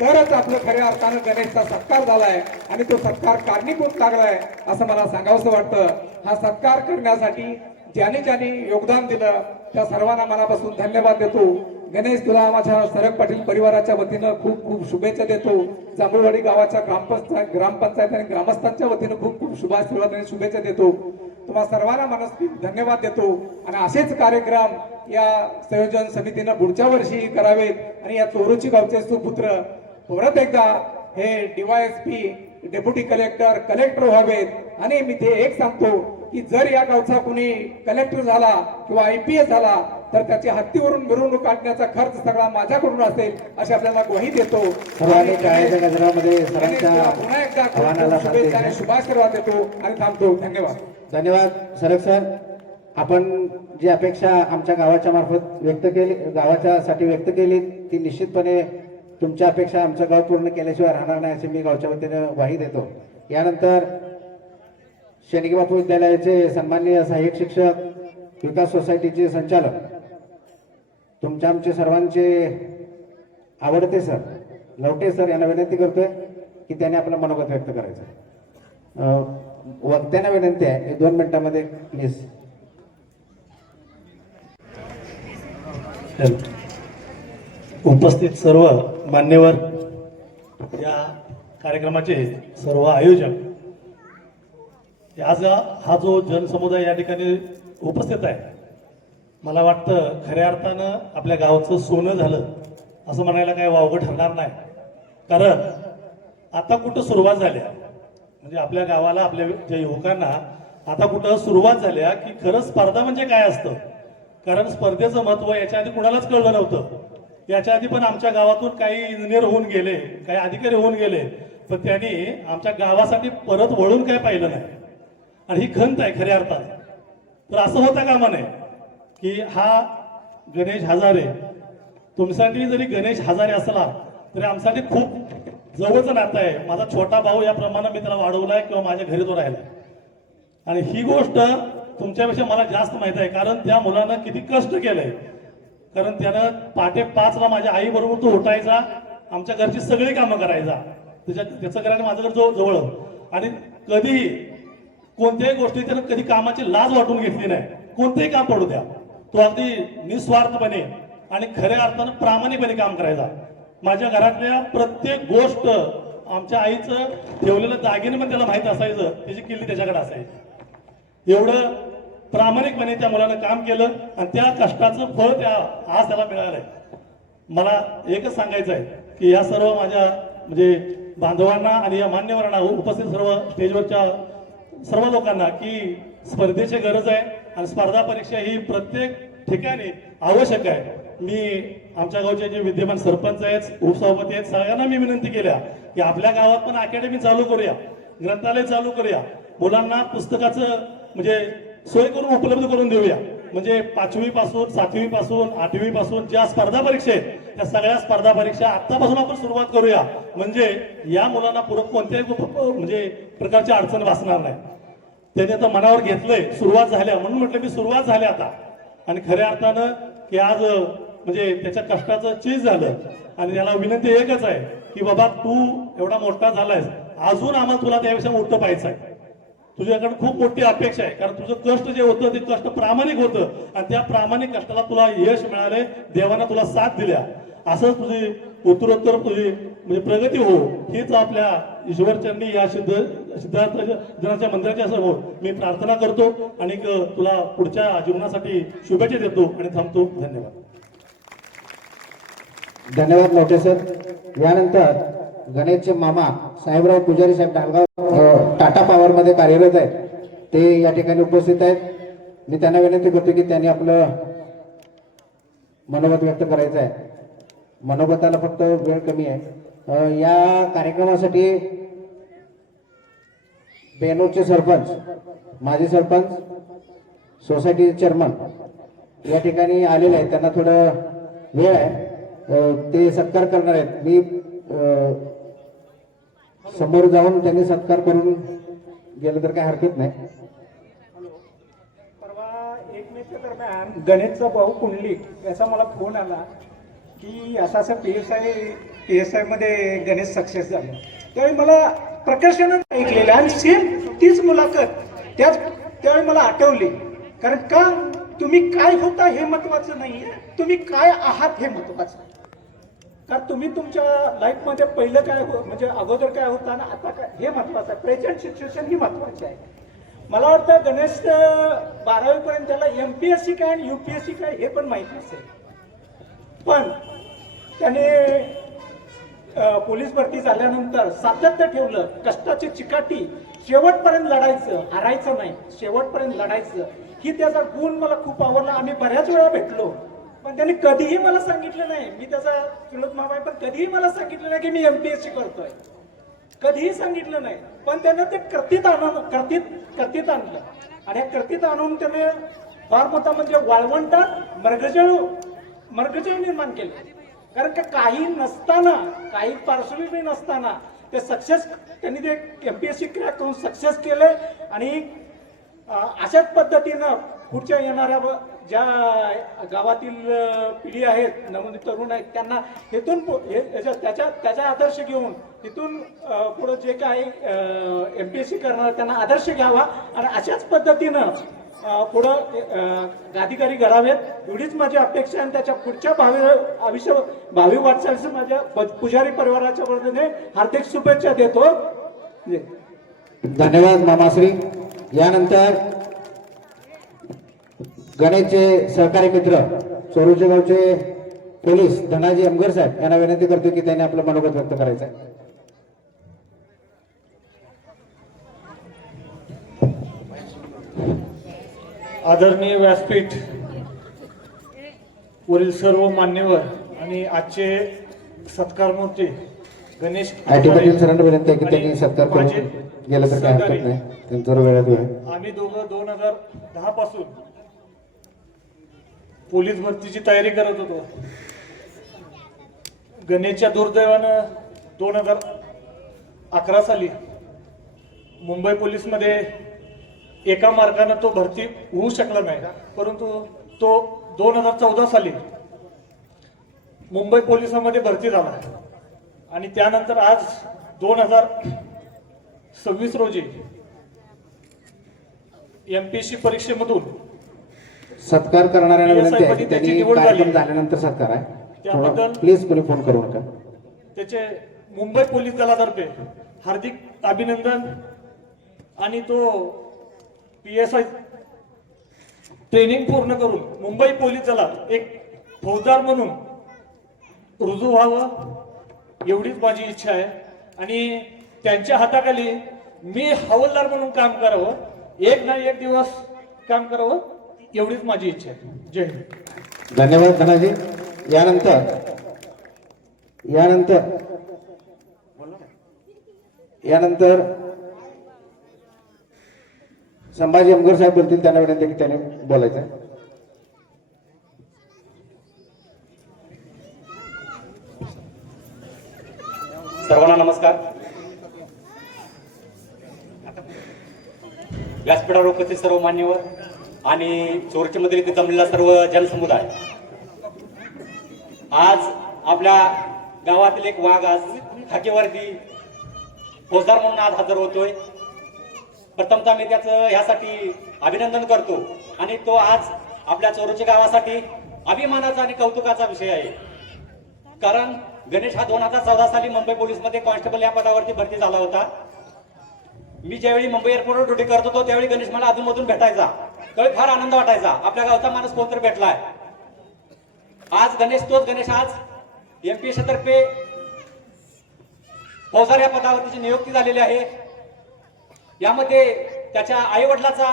तरच आपलं खऱ्या अर्थानं गणेशचा सत्कार झालाय आणि तो सत्कार कारणीभूत लागलाय असं मला सांगावंसं वाटतं. हा सत्कार करण्यासाठी ज्याने ज्याने योगदान दिलं त्या सर्वांना मनापासून धन्यवाद देतो. गणेश, तुला माझ्या सरक पाटील परिवाराच्या वतीनं खूप खूप शुभेच्छा देतो. जांभूळवाडी गावाच्या ग्रामपंचायत आणि ग्रामस्थांच्या वतीनं खूप खूप शुभाशीर्वाद आणि शुभेच्छा देतो. तुम्हा सर्वांना मनस्वी धन्यवाद देतो आणि असेच कार्यक्रम या संयोजन समितीनं पुढच्या वर्षी करावेत आणि या चोरोची गावचे सुपुत्र परत एकदा हे DYSP, डेप्युटी कलेक्टर, कलेक्टर व्हावेत आणि मी ते एक सांगतो की जर या गावचा कुणी कलेक्टर झाला किंवा IPS झाला तर त्याच्या हत्तीवरून मिरवणूक काढण्याचा खर्च सगळा माझ्याकडून असेल अशी आपल्याला ग्वाही देतो. सर्वांनी टाळ्याच्या गजरामध्ये सरांच्या पुन्हा एकदा आव्हानाला साथ शुभेच्छा आणि दिली. शुभाशीर्वाद देतो आणि थांबतो. धन्यवाद. धन्यवाद सरक सर. आपण जी अपेक्षा आमच्या गावाच्या मार्फत व्यक्त केली, गावाच्या साठी व्यक्त केली, ती निश्चितपणे तुमच्या अपेक्षा आमचं गाव पूर्ण केल्याशिवाय राहणार नाही अशी मी गावच्या वतीने ग्वाही देतो. यानंतर शेणगे बापू विद्यालयाचे सन्माननीय सहाय्यक शिक्षक, विकास सोसायटीचे संचालक, तुमच्या आमचे सर्वांचे आवडते सर लवटे सर यांना विनंती करतोय की त्यांनी आपलं मनोगत व्यक्त करायचं. वक्त्यांना विनंती आहे 1-2 मिनिटांमध्ये प्लीज. उपस्थित सर्व मान्यवर, या कार्यक्रमाचे सर्व आयोजक, आज हा जो जनसमुदाय या ठिकाणी उपस्थित आहे, मला वाटतं खऱ्या अर्थानं आपल्या गावचं सोनं झालं असं म्हणायला काही वावगं ठरणार नाही. कारण आता कुठं सुरुवात झाल्या, म्हणजे आपल्या गावाला, आपल्या ज्या युवकांना आता कुठं सुरुवात झाल्या की खरं स्पर्धा म्हणजे काय असतं. कारण स्पर्धेचं महत्व याच्या आधी कुणालाच कळलं नव्हतं. याच्या आधी पण आमच्या गावातून काही इंजिनियर होऊन गेले, काही अधिकारी होऊन गेले, पण त्यांनी आमच्या गावासाठी परत वळून काय पाहिलं नाही. आणि ही खंत आहे खऱ्या अर्थानं. तर असं होता कामा नये की हा गणेश हजारे तुमच्यासाठी जरी गणेश हजारे असला तरी आमच्यासाठी खूप जवळचं नातं आहे. माझा छोटा भाऊ याप्रमाणे मी त्याला वाढवलाय किंवा माझ्या घरी तो राहिलाय. आणि ही गोष्ट तुमच्यापेक्षा मला जास्त माहित आहे, कारण त्या मुलानं किती कष्ट केलंय. कारण त्यानं पहाटे 5ला माझ्या आई बरोबर तो उठायचा, आमच्या घरची सगळी कामं करायचा. त्याचं घराने माझं घर जवळ, आणि कधीही कोणत्याही गोष्टी त्यानं कधी कामाची लाज वाटून घेतली नाही. कोणतेही काम पडू द्या, तो अगदी निस्वार्थपणे आणि खऱ्या अर्थानं प्रामाणिकपणे काम करायचा. माझ्या घरातल्या प्रत्येक गोष्ट, आमच्या आईचं ठेवलेलं दागिने पण त्याला माहित असायचं, त्याची किल्ली त्याच्याकडे असायची. एवढं प्रामाणिकपणे त्या मुलानं काम केलं आणि त्या कष्टाचं फळ आज त्याला मिळालंय. मला एकच सांगायचं आहे की या सर्व माझ्या म्हणजे बांधवांना आणि या मान्यवरांना, उपस्थित सर्व स्टेजवरच्या सर्व लोकांना, की स्पर्धेची गरज आहे आणि स्पर्धा परीक्षा ही प्रत्येक ठिकाणी आवश्यक आहे. मी आमच्या गावचे जे विद्यमान सरपंच आहेत, उपसभापती आहेत, सगळ्यांना मी विनंती केल्या की आपल्या गावात पण अकॅडमी चालू करूया, ग्रंथालय चालू करूया, मुलांना पुस्तकाचं म्हणजे सोय करून उपलब्ध करून देऊया. म्हणजे 5वी पासून 7वी पासून 8वी पासून ज्या स्पर्धा परीक्षा आहेत त्या सगळ्या स्पर्धा परीक्षा आतापासून आपण सुरुवात करूया. म्हणजे या मुलांना पूरक कोणत्याही म्हणजे प्रकारची अडचण भासणार नाही. त्याने आता मनावर घेतलंय, सुरुवात झाल्या, म्हणून म्हटलं मी सुरुवात झाल्या आता. आणि खऱ्या अर्थानं की आज म्हणजे त्याच्या कष्टाचं चीज झालं. आणि त्याला विनंती एकच आहे की बाबा तू एवढा मोठा झालायस, अजून आम्हाला तुला त्यापेक्षा मोठं पाहायचं आहे. तुझ्याकडे खूप मोठी अपेक्षा आहे, कारण तुझं कष्ट जे होतं ते कष्ट प्रामाणिक होतं आणि त्या प्रामाणिक कष्टाला तुला यश मिळाले, देवानं तुला साथ दिल्या. असंच तुझी उत्तरोत्तर तुझी म्हणजे प्रगती हो, हीच आपल्या ईश्वरचरणी या सिद्धार्थ जनाच्या मंदिराच्या समोर मी प्रार्थना करतो आणि तुला पुढच्या जीवनासाठी शुभेच्छा देतो आणि थांबतो. धन्यवाद. धन्यवाद मोठे सर. यानंतर गणेशचे मामा साहेबराव पुजारी साहेब ढालगाव टाटा पॉवर मध्ये कार्यरत आहेत, ते या ठिकाणी उपस्थित आहेत. मी त्यांना विनंती करतो की त्यांनी आपलं मनोगत व्यक्त करायचं आहे. मनोगताला फक्त वेळ कमी आहे. या कार्यक्रमासाठी बेनूरचे सरपंच, माजी सरपंच, सोसायटी चेअरमन या ठिकाणी आलेले आहेत. त्यांना थोडं वेळ आहे, ते सत्कार करणार आहेत. मी समोर जाऊन त्यांनी सत्कार करून गेलं तर काही हरकत नाही. परवा 1 मेच्या दरम्यान गणेशचा भाऊ कुंडलिक याचा मला फोन आला की असं PSI मध्ये गणेश सक्सेस झाले. त्यावेळी मला प्रकर्षानं ऐकलेलं आणि सेम तीच मुलाखत त्यावेळी मला आठवली. कारण का तुम्ही काय होता हे महत्वाचं नाहीये, तुम्ही काय आहात हे महत्वाचं. कारण तुम्ही तुमच्या लाईफमध्ये पहिलं काय म्हणजे अगोदर काय होतं आणि आता काय हे महत्वाचं आहे. प्रेझेंट सिच्युएशन ही महत्वाची आहे. मला वाटतं गणेश 12वी पर्यंत त्याला MPSC काय आणि UPSC काय हे पण माहीत नसेल, पण त्याने पोलीस भरती झाल्यानंतर सातत्य ठेवलं, कष्टाची चिकाटी, शेवटपर्यंत लढायचं, हारायचं नाही, शेवटपर्यंत लढायचं. ही त्याचा गुण मला खूप आवडला. आम्ही बऱ्याच वेळा भेटलो, पण त्यांनी कधीही मला सांगितलं नाही, मी त्याचा चुलत मामा आहे, पण कधीही मला सांगितलं नाही की मी MPSC करतोय, कधीही सांगितलं नाही. पण त्यानं ते कर्तीत आणलं आणि या कर्तीत आणून त्याने फार मोठा म्हणजे वाळवंटात मर्गजळ निर्माण केले. कारण का काही नसताना, काही पार्श्वभूमी नसताना ते सक्सेस त्यांनी ते MPSC क्रॅक करून सक्सेस केले. आणि अशाच पद्धतीनं पुढच्या येणाऱ्या ज्या गावातील पिढी आहेत, नवोदित तरुण आहेत, त्यांना हेतून त्याचा आदर्श घेऊन तिथून पुढे जे काही MPSC करणार त्यांना आदर्श घ्यावा आणि अशाच पद्धतीनं पुढं अधिकारी घडावेत, एवढीच माझी अपेक्षा. आणि त्याच्या पुढच्या भावी वाटचालीस माझ्या पुजारी परिवाराच्या वतीने हार्दिक शुभेच्छा देतो. धन्यवाद मामाश्री. यानंतर गणेशचे सहकारी मित्र चोरूचे गावचे पोलीस धनाजी अमगर साहेब यांना विनंती करतो की त्यांनी आपलं मनोगत व्यक्त करायचं आहे. आदरणीय व्यासपीठ वरील सर्व मान्यवर आणि आजचे सत्कारमूर्ती गणेश IT पाटील सरांना विनंती आहे की त्यांनी सत्कार करून गेलं तर काय हरकत नाही, त्यांचं वेळात वेळ. आम्ही दोघं 2010 पासून पोलीस भरतीची तयारी करत होतो गणेशच्या दुर्दैवानं 2011 साली मुंबई पोलीसमध्ये एका मार्गानं तो भरती होऊ शकला नाही, परंतु तो 2014 साली मुंबई पोलिसांमध्ये भरती झाला आणि त्यानंतर आज 2026 रोजी MPSC परीक्षेमधून सत्कार करणाऱ्यांना PSI विनंती आहे मध्ये त्याची त्यांनी निवड कार्यक्रम झाली. झाल्यानंतर सत्कार आहे. त्याबद्दल- प्लीज कोणी फोन करू नका. त्याचे मुंबई पोलीस दलातर्फे हार्दिक अभिनंदन आणि तो PSI ट्रेनिंग पूर्ण करून मुंबई पोलीस दलात एक फौजदार म्हणून रुजू व्हावं एवढीच माझी इच्छा आहे आणि त्यांच्या हाताखाली मी हवालदार म्हणून काम करावं, एक ना एक दिवस काम करावं एवढीच माझी इच्छा आहे. जय हिंद. धन्यवाद धनाजी. यानंतर संभाजी अमगर साहेब बोलतील, त्यांना विनंती आहे की त्याने बोलायचं आहे. सर्वांना नमस्कार. व्यासपीठावर उपस्थित सर्व मान्यवर आणि चोरचीमध्ये इथे जमलेला सर्व जनसमुदाय, आज आपल्या गावातील एक वाघ आज खाकीवरती फौजदार म्हणून आज हजर होतोय. प्रथमतः मी त्याचं ह्यासाठी अभिनंदन करतो आणि तो आज आपल्या चोरोची गावासाठी अभिमानाचा आणि कौतुकाचा विषय आहे. कारण गणेश हा 2014 साली मुंबई पोलीसमध्ये कॉन्स्टेबल या पदावरती भरती झाला होता. मी ज्यावेळी मुंबई एअरपोर्टवर ड्युटी करत होतो त्यावेळी गणेश मला अधूनमधून भेटायचा, त्यावेळी फार आनंद वाटायचा, आपल्या गावचा माणूस कोणतरी भेटलाय. आज गणेश तोच गणेश आज MPSC तर्फे फौजदार या पदावरतीची नियुक्ती झालेली आहे. यामध्ये त्याच्या आई वडिलाचा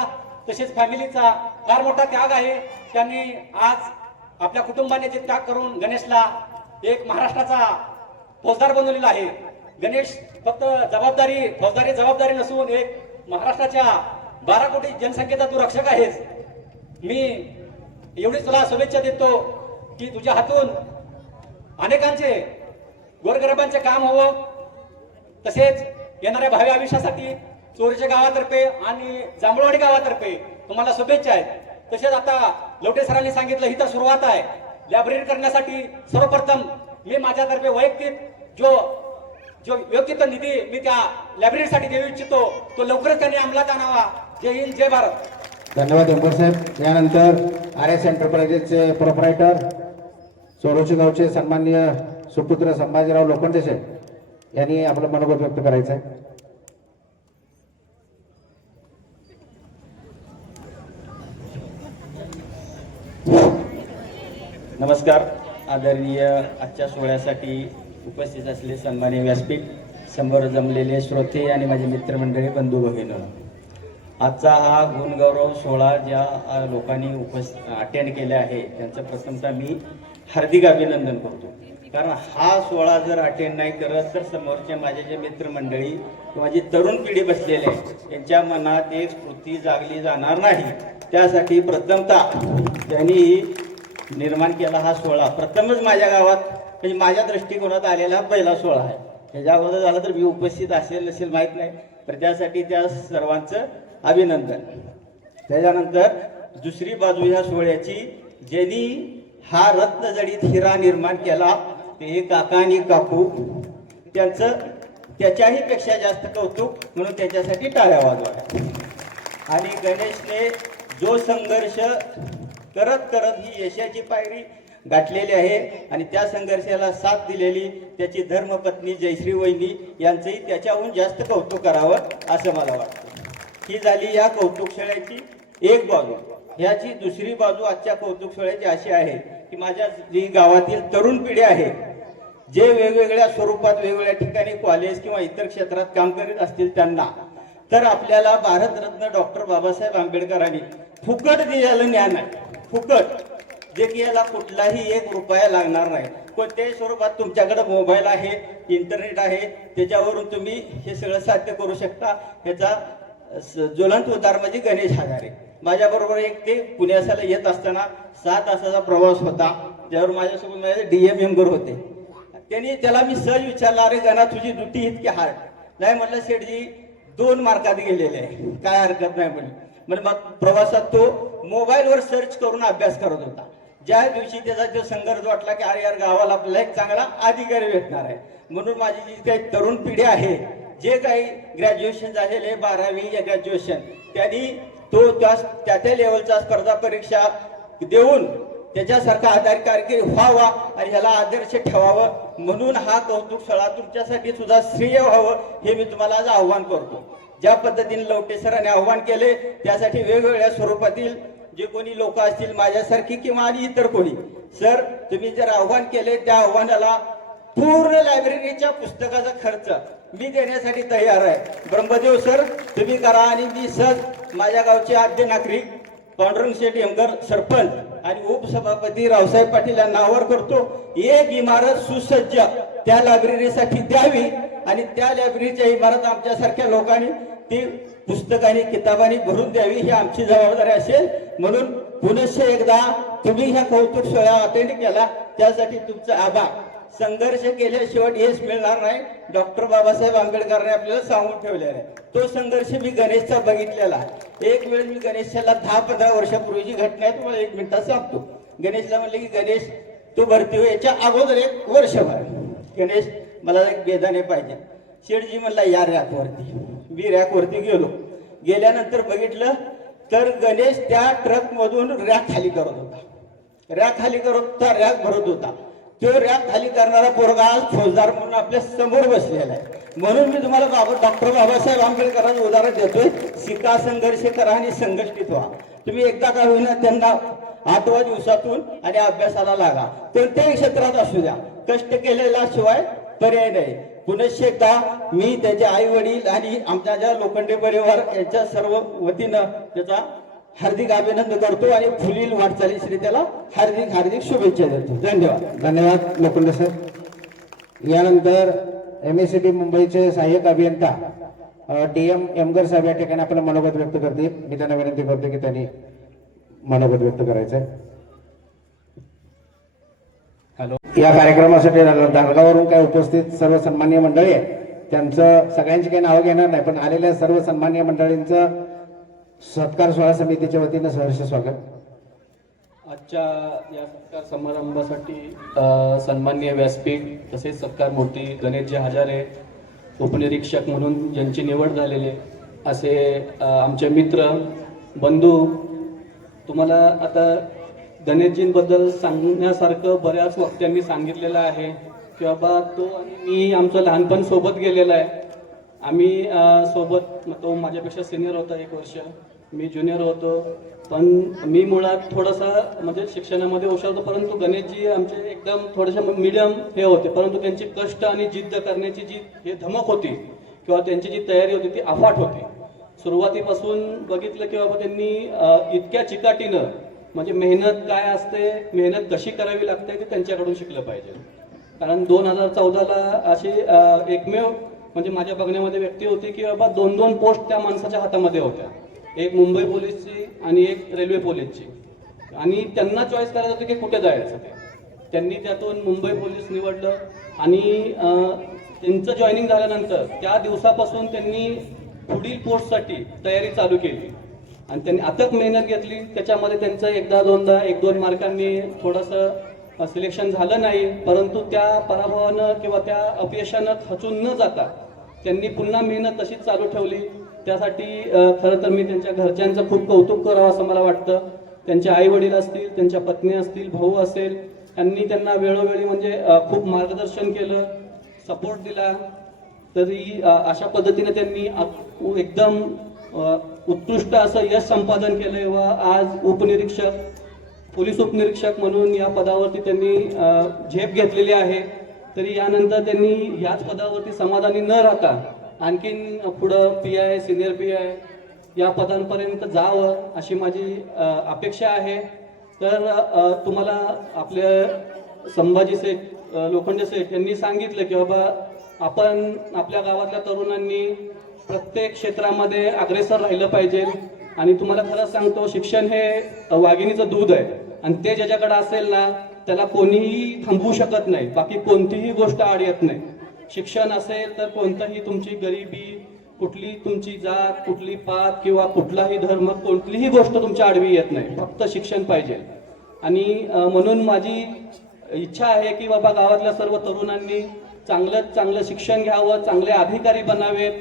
तसेच फॅमिलीचा फार मोठा त्याग आहे. त्यांनी आज आपल्या कुटुंबाने जे त्याग करून गणेशला एक महाराष्ट्राचा फौजदार बनवलेला आहे. गणेश फक्त फौजदारी जबाबदारी नसून एक महाराष्ट्राच्या 12 कोटी जनसंख्येचा तू रक्षक आहेस. मी एवढीच तुला शुभेच्छा देतो की तुझ्या हातून अनेकांचे गोरगरिबांचे काम होवं, तसेच येणाऱ्या भावी आयुष्यासाठी चोरीच्या गावातर्फे आणि जांभळवाडी गावातर्फे तुम्हाला शुभेच्छा आहेत. तसेच आता लवटे सरांनी सांगितलं ही तर सुरुवात आहे. लायब्ररी करण्यासाठी सर्वप्रथम मी माझ्यातर्फे वैयक्तिक जो योग्य तो निधी मी त्या लायब्ररीसाठी देऊ इच्छितो, तो लवकरच त्यांनी अंमलात आणावा. जय हिंद, जय भारत. धन्यवाद अमगर साहेब. यानंतर RS एंटरप्राइजेसचे प्रोप्रायटर चोरोची गावचे सन्माननीय सुपुत्र संभाजीराव लोखंडे साहेब यांनी आपलं मनोगत व्यक्त करायचं आहे. नमस्कार. आदरणीय आजच्या सोहळ्यासाठी उपस्थित असलेले सन्माननीय व्यासपीठ, समोर जमलेले श्रोते आणि माझे मित्रमंडळी, बंधू भगिनी, आजचा हा गुणगौरव सोहळा ज्या लोकांनी अटेंड केला आहे त्यांचं प्रथमतः मी हार्दिक अभिनंदन करतो. कारण हा सोहळा जर अटेंड नाही करत तर समोरचे माझे जे मित्रमंडळी किंवा जी तरुण पिढी बसलेली आहे त्यांच्या मनात एक स्फूर्ती जागली जाणार नाही. त्यासाठी प्रथमतः त्यांनी निर्माण केला हा सोहळा. प्रथमच माझ्या गावात म्हणजे माझ्या दृष्टिकोनात आलेला पहिला सोहळा आहे. त्याच्या अगोदर झाला तर मी उपस्थित असेल नसेल माहीत नाही, तर त्यासाठी त्या सर्वांचं अभिनंदन. त्याच्यानंतर दुसरी बाजू ह्या सोहळ्याची, ज्यांनी हा रत्नजडीत हिरा निर्माण केला ते काका आणि काकू, त्यांचं त्याच्याही पेक्षा जास्त कौतुक म्हणून त्याच्यासाठी टाळ्या वाजवा. आणि गणेशने जो संघर्ष करत करत ही यशाची पायरी गाठलेली आहे आणि त्या संघर्षाला साथ दिलेली त्याची धर्मपत्नी जयश्री वहिनी यांचंही त्याच्याहून जास्त कौतुक करावं असं मला वाटतं. ही झाली या कौतुकशाळेची एक बाजू. याची दुसरी बाजू आजच्या कौतुकशाळेची अशी आहे की माझ्या जी गावातील तरुण पिढी आहे, जे वेगवेगळ्या स्वरूपात वेगवेगळ्या ठिकाणी कॉलेज किंवा इतर क्षेत्रात काम करीत असतील त्यांना तर आपल्याला भारतरत्न डॉक्टर बाबासाहेब आंबेडकरांनी फुकट दिलेलं ज्ञान आहे. फुकट, जे की याला कुठलाही 1 रुपया लागणार नाही. कोणत्याही स्वरूपात तुमच्याकडे मोबाईल आहे, इंटरनेट आहे, त्याच्यावरून तुम्ही हे सगळं साध्य करू शकता. ह्याचा ज्वलंत उदाहरण म्हणजे गणेश हजारे. माझ्याबरोबर एक ते पुण्याला येत असताना 7 तासाचा प्रवास होता, त्यावर माझ्यासोबत माझे DM मेंबर होते. त्यांनी त्याला मी सहज विचारलं, अरे गणा तुझी ड्युटी इतकी हार्ड नाही? म्हटलं शेठजी 2 मार्कात गेलेले आहे, काय हरकत नाही म्हणून मग प्रवासात तो मोबाईलवर सर्च करून अभ्यास करत होता. ज्या दिवशी त्याचा तो संघर्ष वाटला की अरे यार गावाला आपल्याला एक चांगला अधिकारी भेटणार आहे, म्हणून माझी जी काही तरुण पिढी आहे, जे काही ग्रॅज्युएशन झालेले 12वी या ग्रॅज्युएशन, त्यांनी तो त्या लेवलचा स्पर्धा परीक्षा देऊन त्याच्यासारखा अधिकारी व्हावा आणि ह्याला आदर्श ठेवावं, म्हणून हा कौतुक सोहळा तुमच्यासाठी सुद्धा श्रेय व्हावं हे मी तुम्हाला आज आव्हान करतो. ज्या पद्धतीने लवटे सरांनी आव्हान केले त्यासाठी वेगवेगळ्या स्वरूपातील जे कोणी लोक असतील माझ्यासारखी किंवा आणि इतर कोणी, सर तुम्ही जर आव्हान केले त्या आव्हानाला पूर्ण लायब्ररीच्या पुस्तकाचा खर्च मी देण्यासाठी तयार आहे. ब्रह्मदेव सर तुम्ही करा आणि मी सहज माझ्या गावचे आद्य नागरिक पांडुरंग शेठ यमगर सरपंच आणि उपसभापती रावसाहेब पाटील यांना नावावर करतो, एक इमारत सुसज्ज त्या लायब्ररीसाठी द्यावी आणि त्या लायब्ररीच्या इमारत आमच्यासारख्या लोकांनी ती पुस्तकांनी किताबांनी भरून द्यावी ही आमची जबाबदारी असेल. म्हणून पुनश्च एकदा तुम्ही ह्या कौतुक सोहळा अटेंड केला त्यासाठी तुमचा आभार. संघर्ष केल्याशिवाय हेच मिळणार नाही, डॉक्टर बाबासाहेब आंबेडकरांनी आपल्याला सांगून ठेवलेला आहे. तो संघर्ष मी गणेशचा बघितलेला. एक वेळ मी गणेशला 10-15 वर्षापूर्वीची घटना आहे तुम्हाला 1 मिनिटात सांगतो. गणेशला म्हणले की गणेश तू भरती हो, याच्या अगोदर 1 वर्षभर गणेश मला एक बेदाणे पाहिजे. शेठजी म्हणला या रॅकवरती. मी रॅकवरती गेलो. गेल्यानंतर बघितलं तर गणेश त्या ट्रक मधून रॅक खाली करत होता. रॅक खाली करत होता, रॅक भरत होता. तो रॅक खाली करणारा पोरगा आज फौजदार म्हणून आपल्या समोर बसलेला आहे. म्हणून मी तुम्हाला डॉक्टर बाबासाहेब आंबेडकरांचं उदाहरण देतोय, शिका, संघर्ष करा आणि संघटित व्हा. तुम्ही एकदा का होईना त्यांना 8व्या दिवसातून आणि अभ्यासाला लागा. कोणत्याही क्षेत्रात असू द्या, कष्ट केलेला शिवाय पर्याय नाही. पुनश्च एकदा मी त्याचे आई वडील आणि आमच्या ज्या लोखंडे परिवार यांच्या सर्व वतीनं त्याचा हार्दिक अभिनंदन करतो आणि पुढील वाटचालीसाठी त्याला हार्दिक शुभेच्छा देतो. धन्यवाद. धन्यवाद लोखंडे सर. यानंतर MSCB मुंबईचे सहाय्यक अभियंता DM यमगर साहेब या ठिकाणी आपलं मनोगत व्यक्त करतील. मी त्यांना विनंती करतो की त्यांनी मनोगत व्यक्त करायचंय. हॅलो. या कार्यक्रमासाठी दारगावरून काय उपस्थित सर्व सन्माननीय मंडळी आहे, त्यांचं सगळ्यांची काही नावं घेणार नाही, पण आलेल्या सर्व सन्माननीय मंडळींचं सत्कार सोहळा समितीच्या वतीनं सहर्ष स्वागत. आजच्या या सत्कार समारंभासाठी सन्माननीय व्यासपीठ तसेच सत्कार मूर्ती गणेशजी हजारे उपनिरीक्षक म्हणून ज्यांची निवड झालेली असे आमचे मित्र बंधू, तुम्हाला आता गणेशजींबद्दल सांगण्यासारखं बऱ्याच वक्त्यांनी सांगितलेलं आहे की बाबा तो आणि मी आमचं लहानपण सोबत गेलेलं आहे. आम्ही सोबत, तो माझ्यापेक्षा सिनियर होता 1 वर्ष, मी ज्युनियर होतो, पण मी मुळात थोडासा म्हणजे शिक्षणामध्ये हुशार होतो, परंतु गणेशजी आमचे एकदम थोडेसे मीडियम हे होते, परंतु त्यांची कष्ट आणि जिद्द करण्याची जी हे धमक होती किंवा त्यांची जी तयारी होती ती अफाट होती. सुरुवातीपासून बघितलं की बाबा त्यांनी इतक्या चिकाटीनं म्हणजे मेहनत काय असते, मेहनत कशी करावी लागते ते त्यांच्याकडून शिकलं पाहिजे. कारण 2014ला अशी एकमेव म्हणजे माझ्या बघण्यामध्ये व्यक्ती होती की बाबा 2-2 पोस्ट त्या माणसाच्या हातामध्ये होत्या, एक मुंबई पोलीसची आणि एक रेल्वे पोलीसची, आणि त्यांना चॉईस करायचं होतं की कुठे जायचं ते. त्यांनी त्यातून मुंबई पोलीस निवडलं आणि त्यांचं जॉईनिंग झाल्यानंतर त्या दिवसापासून त्यांनी पुढील पोस्टसाठी तयारी चालू केली आणि त्यांनी अथक मेहनत घेतली. त्याच्यामध्ये त्यांचं 1-2दा 1-2 मार्कांनी थोडंसं सिलेक्शन झालं नाही, परंतु त्या पराभवानं किंवा त्या अपयशानं खचून न जाता त्यांनी पुन्हा मेहनत तशीच चालू ठेवली. त्यासाठी खरं तर मी त्यांच्या घरच्यांचं खूप कौतुक करावं असं मला वाटतं. त्यांचे आई वडील असतील, त्यांच्या पत्नी असतील, भाऊ असेल, यांनी त्यांना वेळोवेळी म्हणजे खूप मार्गदर्शन केलं, सपोर्ट दिला. तरी अशा पद्धतीने त्यांनी एकदम उत्कृष्ट असं यश संपादन केलंय व आज उपनिरीक्षक, पोलीस उपनिरीक्षक म्हणून या पदावरती त्यांनी झेप घेतलेली आहे. तरी यानंतर त्यांनी याच पदावरती समाधानी न राहता आणखीन पुढं PI, सिनियर PI या पदांपर्यंत जावं अशी माझी अपेक्षा आहे. तर तुम्हाला आपल्या संभाजी सेठ, लोखंडे सेठ यांनी सांगितलं की बाबा आपण आपल्या गावातल्या तरुणांनी प्रत्येक क्षेत्रामध्ये अग्रेसर राहिलं पाहिजे. आणि तुम्हाला खरंच सांगतो, शिक्षण हे वाघिणीचं दूध आहे आणि ते ज्याच्याकडे असेल ना त्याला कोणीही थांबवू शकत नाही. बाकी कोणतीही गोष्ट आड येत नाही. शिक्षण असेल तर कोणताही तुमची गरिबी, कुठली तुमची जात, कुठली पात किंवा कुठलाही धर्म, कोणतीही गोष्ट तुमच्या आडवी येत नाही. फक्त शिक्षण पाहिजे. आणि म्हणून माझी इच्छा आहे की बाबा गावातल्या सर्व तरुणांनी चांगलं शिक्षण घ्यावं, चांगले अधिकारी बनावेत,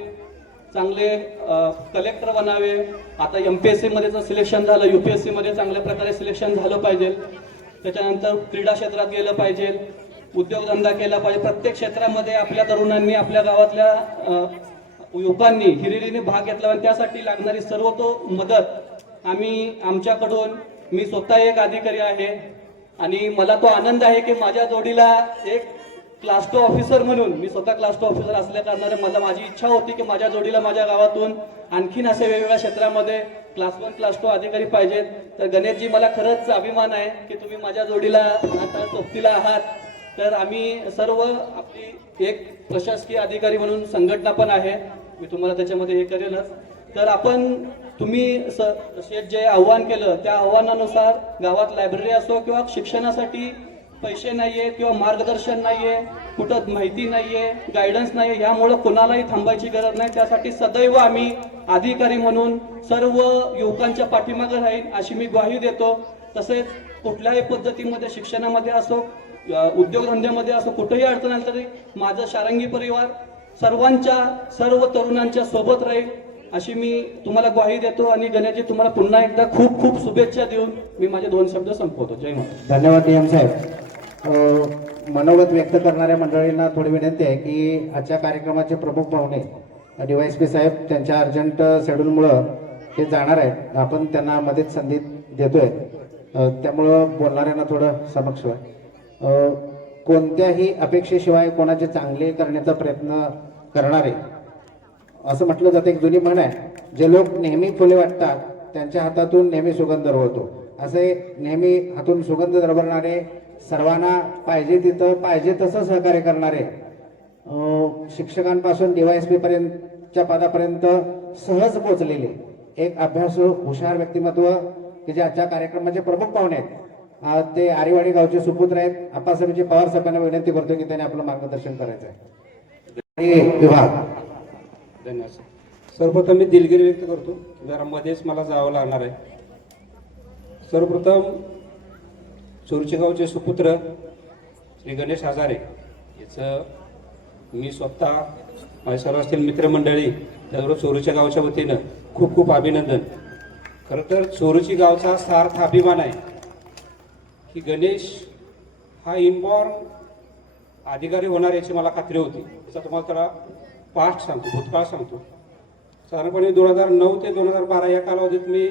चांगले कलेक्टर बनावे. आता MPSC मध्ये सिलेक्शन झालं, UPSC मध्ये चांगल्या प्रकारे सिलेक्शन झालं पाहिजे. त्याच्यानंतर क्रीडा क्षेत्रात गेलं पाहिजे, उद्योगधंदा केला पाहिजे. प्रत्येक क्षेत्रामध्ये आपल्या तरुणांनी, आपल्या गावातल्या युवकांनी हिरिरीने भाग घेतला आणि त्यासाठी लागणारी सर्व तो मदत आमच्याकडून, मी स्वतः एक अधिकारी आहे आणि मला तो आनंद आहे की माझ्या जोडीला एक क्लास 2 ऑफिसर म्हणून, मी स्वतः क्लास 2 ऑफिसर असल्या कारणाने माझी इच्छा होती की माझ्या जोडीला माझ्या गावातून आणखीन असे वेगवेगळ्या क्षेत्रामध्ये क्लास 1 क्लास 2 अधिकारी पाहिजेत. तर गणेशजी, मला खरंच अभिमान आहे की तुम्ही माझ्या जोडीला आता सोबतीला आहात. तर आम्ही सर्व आपली एक प्रशासकीय अधिकारी म्हणून संघटना पण आहे, मी तुम्हाला त्याच्यामध्ये हे करेलच. तर तुम्ही शेठ जे आव्हान केलं त्या आव्हानानुसार गावात लायब्ररी असो किंवा शिक्षणासाठी पैसे नाहीये किंवा मार्गदर्शन नाहीये, कुठं माहिती नाहीये, गायडन्स नाहीये, यामुळे कोणालाही थांबायची गरज नाही. त्यासाठी सदैव आम्ही अधिकारी म्हणून सर्व युवकांच्या पाठीमागे राहील अशी मी ग्वाही देतो. तसेच कुठल्याही पद्धतीमध्ये शिक्षणामध्ये असो, उद्योगधंद्यामध्ये असो, कुठेही अडचण आली तरी माझं शारंगी परिवार सर्व तरुणांच्या सोबत राहील अशी मी तुम्हाला ग्वाही देतो. आणि गणेशजी, तुम्हाला पुन्हा एकदा खूप खूप शुभेच्छा देऊन मी माझे 2 शब्द संपवतो. जय महाराज. धन्यवाद DM साहेब. मनोगत व्यक्त करणाऱ्या मंडळींना थोडी विनंती आहे की आजच्या कार्यक्रमाचे प्रमुख पाहुणे DYSP साहेब त्यांच्या अर्जंट शेड्यूलमुळं ते जाणार आहेत. आपण त्यांना मध्येच संधी देतोय, त्यामुळं बोलणाऱ्यांना थोडं समक्ष आहे. कोणत्याही अपेक्षेशिवाय कोणाचे चांगले करण्याचा प्रयत्न करणारे, असं म्हटलं जातं, एक जुनी म्हण आहे, जे लोक नेहमी फुले वाटतात त्यांच्या हातातून नेहमी सुगंध दरवळतो. असे नेहमी हातून सुगंध दरवळणारे, सर्वांना पाहिजे तिथं पाहिजे तसं सहकार्य करणारे, शिक्षकांपासून DYSP पर्यंतच्या पदापर्यंत सहज पोहोचलेले एक अभ्यासू हुशार व्यक्तिमत्व की जे आजच्या कार्यक्रमाचे प्रमुख पाहुणे आहेत. ते आरेवाडी गावचे सुपुत्र आहेत. आप्पासाहेबजी पवार साहेबांना विनंती करतो की त्यांनी आपलं मार्गदर्शन करायचं आहे. विभाग. धन्यवाद. सर्वप्रथम मी दिलगिरी व्यक्त करतो, जरा मध्येच मला जावं लागणार आहे. सर्वप्रथम चोरची गावचे सुपुत्र श्री गणेश हजारे याचं मी स्वतः माझ्या सर्व असतील मित्रमंडळी त्याचबरोबर चोरूच्या गावच्या वतीनं खूप खूप अभिनंदन. खरं तर चोरूची गावचा सार्थ अभिमान आहे की गणेश हा इनबॉर्न अधिकारी होणार याची मला खात्री होती. त्याचा तुम्हाला थोडा पास्ट सांगतो, भूतकाळ सांगतो. साधारणपणे 2009 ते 2012 या कालावधीत मी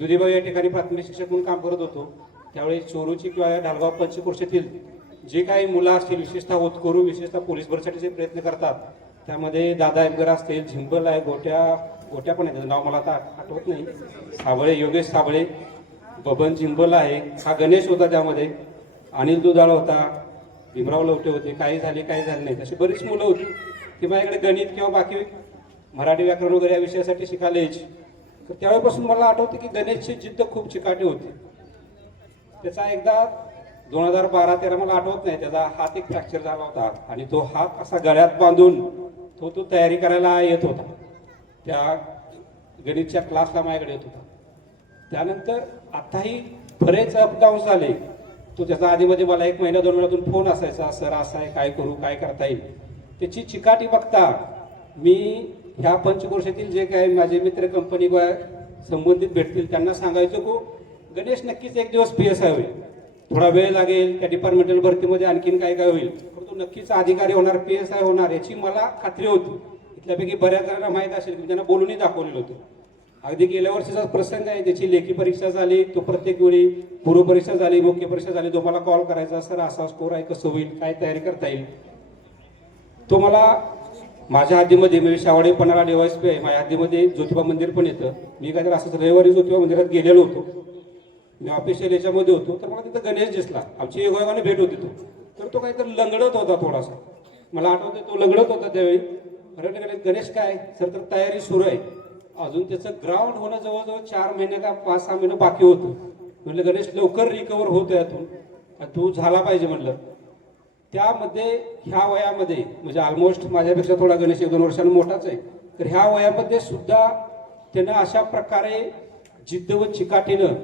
दुधीबाई या ठिकाणी प्राथमिक शिक्षक म्हणून काम करत होतो. त्यावेळी चोरूची किंवा ढालगाव पंचक्रोशीतील जे काही मुलं असतील, विशेषतः होतकरू, विशेषतः पोलीस भरतीसाठी जे प्रयत्न करतात, त्यामध्ये दादा एमगर असतील, झिंपल आहे, गोट्या पण आहे, नाव मला आता आठवत नाही, साबळे, योगेश साबळे, बबन झिंबल आहे, हा गणेश होता, त्यामध्ये अनिल दुधाळ होता, भीमराव लवटे होते. काही झाले नाही, तशी बरीच मुलं होती की माझ्याकडे गणित किंवा बाकी मराठी व्याकरण वगैरे या विषयासाठी शिकायला यायची. तर त्यावेळेपासून मला आठवते की गणेशची जिद्द खूप चिकाटी होती. त्याचा एकदा 2012-13 मला आठवत नाही, त्याचा हात एक फ्रॅक्चर झाला होता आणि तो हात असा गळ्यात बांधून तो तयारी करायला येत होता. त्या गणितच्या क्लासला माझ्याकडे येत होता. त्यानंतर आताही बरेच अपडाऊन झाले. तो त्याचा आधीमध्ये मला 1 महिना 2 महिन्यातून फोन असायचा, सर असं आहे, काय करू, काय करता येईल. त्याची चिकाटी बघता मी ह्या पंचक्रोशीतील जे काही माझे मित्र कंपनी संबंधित भेटतील त्यांना सांगायचो को गणेश नक्कीच एक दिवस PSI होईल, थोडा वेळ लागेल, त्या डिपार्टमेंटल भरतीमध्ये आणखीन काय होईल, पण तो नक्कीच अधिकारी होणार, PSI होणार याची मला खात्री होती. इथल्यापैकी बऱ्याच जणांना माहीत असेल की त्यांना बोलूनही दाखवलेलं होतं. अगदी गेल्या वर्षीचा प्रसंग आहे, त्याची लेखी परीक्षा झाली, तो प्रत्येक वेळी पूर्व परीक्षा झाली, मुख्य परीक्षा झाली, तो मला कॉल करायचा, सर असा स्कोर आहे, कसं होईल, काय तयारी करता येईल. तो मला माझ्या हद्दीमध्ये, मी शावडे पन्हाळा DYSP आहे, माझ्या हद्दीमध्ये ज्योतिबा मंदिर पण येतं. मी काहीतरी असंच रविवारी ज्योतिबा मंदिरात गेलेलो होतो, मी ऑफिशियल याच्यामध्ये होतो, तर मला तिथं गणेश दिसला. आमची योगायोगाने भेट होती. तर तो काहीतरी लंगडत होता थोडासा, मला आठवतं तो लंगडत होता त्यावेळी. गणेश काय सर, तर तयारी सुरू आहे, अजून त्याचं ग्राउंड होणं जवळजवळ 4 महिने का 5-6 महिने बाकी होतं. म्हटलं गणेश लवकर रिकवर होत यातून, तू झाला पाहिजे म्हणलं. त्यामध्ये ह्या वयामध्ये म्हणजे ऑलमोस्ट माझ्यापेक्षा थोडा गणेश 1-2 वर्षांनी मोठाच आहे, तर ह्या वयामध्ये सुद्धा त्यानं अशा प्रकारे जिद्द व चिकाटीनं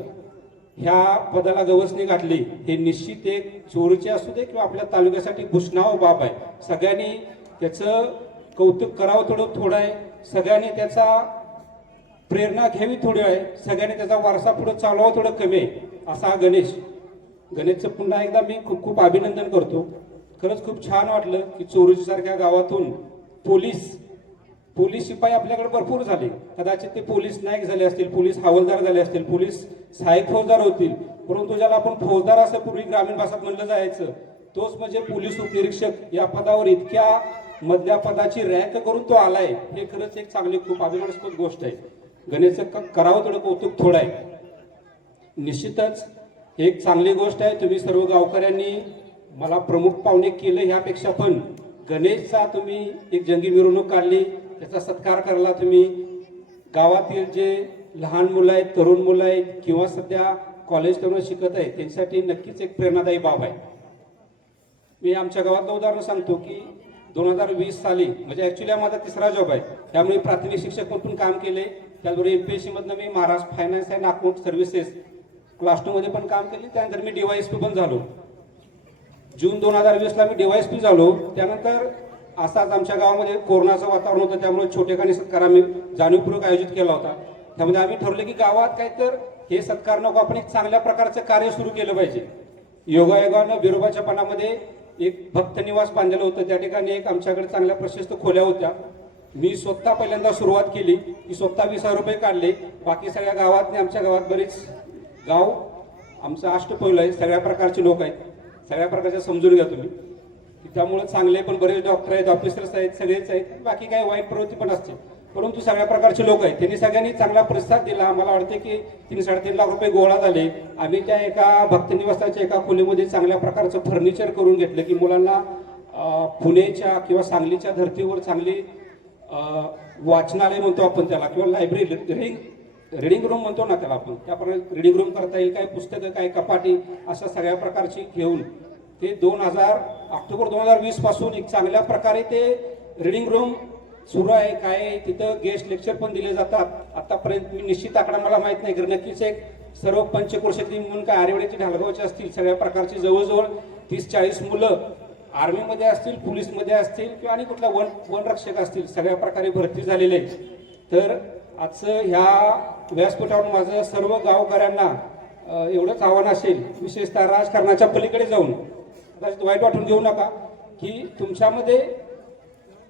ह्या पदाला गवसणी घातली. हे निश्चित एक चोरीचे असू दे किंवा आपल्या तालुक्यासाठी घुसणावं बाब आहे. सगळ्यांनी त्याचं कौतुक करावं थोडं आहे, सगळ्यांनी त्याचा प्रेरणा घ्यावी थोडी आहे, सगळ्यांनी त्याचा वारसा पुढे चालवावं थोडं कमी आहे. असा हा गणेशचं पुन्हा एकदा मी खूप खूप अभिनंदन करतो. खरंच खूप छान वाटलं की चोरोजीसारख्या गावातून पोलीस शिपाई आपल्याकडे भरपूर झाले. कदाचित ते पोलीस नायक झाले असतील, पोलीस हवालदार झाले असतील, पोलीस सहाय्यक फौजदार होतील, परंतु ज्याला आपण फौजदार असं पूर्वी ग्रामीण भाषेत म्हणलं जायचं, तोच म्हणजे पोलीस उपनिरीक्षक या पदावर इतक्या मधल्या पदाची रँक करून तो आलाय. हे खरंच एक चांगली खूप अभिमानास्पद गोष्ट आहे. गणेशचं करावं थोडं कौतुक थोडं आहे. निश्चितच एक चांगली गोष्ट आहे. तुम्ही सर्व गावकऱ्यांनी मला प्रमुख पाहुणे केलं, ह्यापेक्षा पण गणेशचा तुम्ही एक जंगी मिरवणूक काढली, त्याचा सत्कार करला. तुम्ही गावातील जे लहान मुलं आहेत, तरुण मुलं आहेत किंवा सध्या कॉलेज तरुण शिकत आहेत, त्यांच्यासाठी नक्कीच एक प्रेरणादायी बाब आहे. मी आमच्या गावातलं उदाहरण सांगतो की 2020 साली म्हणजे ऍक्च्युली माझा 3रा जॉब आहे, त्यामुळे प्राथमिक शिक्षक म्हणून काम केले. त्याचबरोबर MPSC मधनं मी Maharashtra finance and account services class 2 मध्ये पण काम केले. त्यानंतर मी DYSP पण झालो. जून 2020 ला मी DYSP झालो. त्यानंतर असाच आमच्या गावामध्ये कोरोनाचं वातावरण होतं, त्यामुळे छोटेखानी सत्कार आम्ही जाणीवपूर्वक आयोजित केला होता. त्यामध्ये आम्ही ठरवलं की गावात काय तर हे सत्कार नको, आपण एक चांगल्या प्रकारचं कार्य सुरू केलं पाहिजे. योगायोगानं बिरोबाच्या पानामध्ये एक भक्त निवास बांधलेलं होतं. त्या ठिकाणी एक आमच्याकडे चांगल्या प्रशस्त खोल्या होत्या. मी स्वतः पहिल्यांदा सुरुवात केली की स्वतः 20,000 रुपये काढले. बाकी सगळ्या गावात आमच्या गावात बरेच गाव आमचं अष्टपैलू आहे, सगळ्या प्रकारचे लोक आहेत, सगळ्या प्रकारचे समजून घ्या तुम्ही. त्यामुळे चांगले पण बरेच डॉक्टर आहेत, ऑफिसर्स आहेत, सगळेच आहेत. बाकी काही वाईट प्रवृत्ती पण असते, परंतु सगळ्या प्रकारचे लोक आहेत. त्यांनी सगळ्यांनी चांगला प्रतिसाद दिला. मला वाटते की 3-3.5 लाख रुपये गोळा झाले. आम्ही त्या एका भक्तनिवासाच्या एका खोलीमध्ये चांगल्या प्रकारचं फर्निचर करून घेतलं की मुलांना पुणेच्या किंवा सांगलीच्या धर्तीवर चांगली वाचनालय म्हणतो आपण त्याला, किंवा लायब्ररी रिडिंग रूम म्हणतो ना त्याला आपण, त्याप्रमाणे रिडिंग रूम करता येईल. काय पुस्तकं, काय कपाटी, अशा सगळ्या प्रकारची घेऊन ते ऑक्टोबर 2020 पासून एक चांगल्या प्रकारे ते रिडिंग रूम सुरू आहे. काय तिथं गेस्ट लेक्चर पण दिले जातात. आतापर्यंत मी निश्चित आकडा मला माहित नाही, कारण नक्कीच एक सर्व पंचक्रोशीतली म्हणून काय आरेवाड्याची, ढालगावची असतील, सगळ्या प्रकारची जवळजवळ 30-40 मुलं आर्मीमध्ये असतील, पोलीसमध्ये असतील किंवा आणि कुठल्या वनरक्षक असतील, सगळ्या प्रकारे भरती झालेले आहेत. तर आजचं ह्या व्यासपीठावरून माझं सर्व गावकऱ्यांना एवढंच आव्हान असेल, विशेषतः राजकारणाच्या पलीकडे जाऊन कदाचित वाईट वाटून घेऊ नका की तुमच्यामध्ये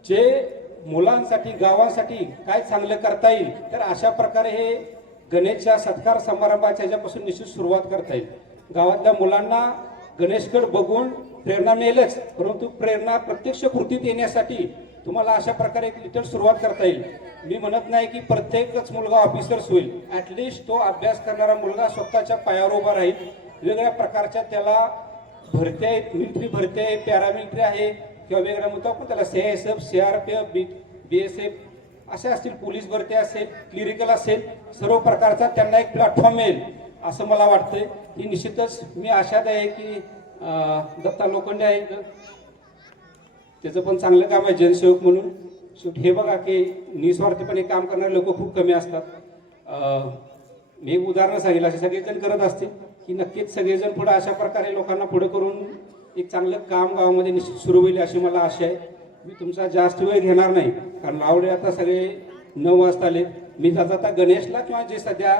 जे मुलांसाठी, गावांसाठी काय चांगलं करता येईल, तर अशा प्रकारे हे गणेशच्या सत्कार समारंभाच्या ह्याच्यापासून निश्चित सुरुवात करता येईल. गावातल्या मुलांना गणेशकडे बघून प्रेरणा मिळेलच, परंतु प्रेरणा प्रत्यक्ष कृतीत येण्यासाठी तुम्हाला अशा प्रकारे एक लिटल सुरुवात करता येईल. मी म्हणत नाही की प्रत्येकच मुलगा ऑफिसर्स होईल, ऍटलिस्ट तो अभ्यास करणारा मुलगा स्वतःच्या पायावर उभा राहील. वेगवेगळ्या प्रकारच्या त्याला भरती आहेत, मिलिटरी भरती आहे, पॅरामिलिटरी आहे किंवा वेगळ्या म्हणतो आपण त्याला CISF, CRPF, BSF अशा असतील, पोलीस भरती असेल, क्लिरिकल असेल, सर्व प्रकारचा त्यांना एक प्लॅटफॉर्म मिळेल असं मला वाटतंय. ही निश्चितच मी आशात आहे की दत्ता लोखंडे आहेत, त्याचं पण चांगलं काम आहे जनसेवक म्हणून. शेवटी हे बघा की निस्वार्थीपणे काम करणारे लोक खूप कमी असतात. मी एक उदाहरण सांगितलं, असे सगळेजण करत असतील की नक्कीच सगळेजण पुढे अशा प्रकारे लोकांना पुढे करून एक चांगलं काम गावामध्ये निश्चित सुरू होईल अशी मला आशा आहे. मी तुमचा जास्त वेळ घेणार नाही, कारण लावडे आता सगळे 9 वाजता आले. मी आता गणेशला किंवा जे सध्या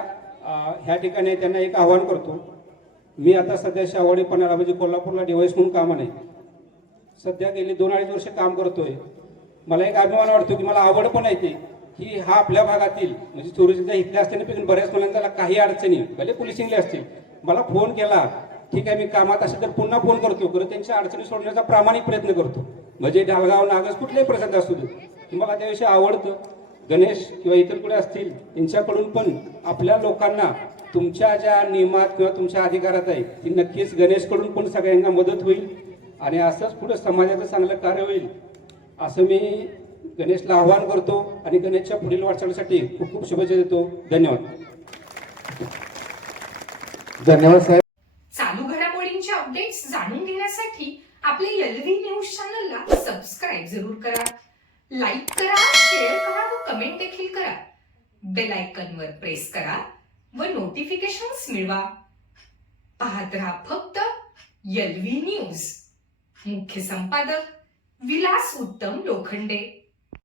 ह्या ठिकाणी त्यांना एक आवाहन करतो. मी आता सध्या शावडीपणाला म्हणजे कोल्हापूरला डिवाइस म्हणून कामा नाही, सध्या गेली 2-2.5 वर्ष काम करतोय. मला एक अभिमान वाटतो की मला आवड पण येते की हा आपल्या भागातील म्हणजे चोरीच्या इथल्या असताना बऱ्याच मुलांना त्याला काही अडचणी भले पोलिसिंगले असतील, मला फोन केला ठीक आहे मी कामात असेल तर पुन्हा फोन करतो, खरं त्यांच्या अडचणी सोडण्याचा प्रामाणिक प्रयत्न करतो. म्हणजे ढालगाव, नागज कुठल्याही प्रसंग असू दे मला त्याविषयी आवडतं. गणेश किंवा इतर कुठे असतील त्यांच्याकडून पण आपल्या लोकांना तुमच्या ज्या नियमात किंवा तुमच्या अधिकारात आहे ती नक्कीच गणेशकडून पण सगळ्यांना मदत होईल आणि असंच पुढे समाजाचं चांगलं कार्य होईल असं मी गणेशला आवाहन करतो आणि गणेशच्या पुढील वाटचालीसाठी खूप खूप शुभेच्छा देतो. धन्यवाद. धन्यवाद साहेब. चालू घडामोडींच्या अपडेट्स जाणून घेण्यासाठी आपल्या एलव्ही न्यूज चॅनलला सबस्क्राईब जरूर करा, लाईक करा, शेअर करा व कमेंट देखील करा. बेल आयकॉनवर प्रेस करा व नोटिफिकेशन्स मिळवा. पाहत रहा फक्त एलव्ही न्यूज. मुख्य संपादक विलास उत्तम लोखंडे.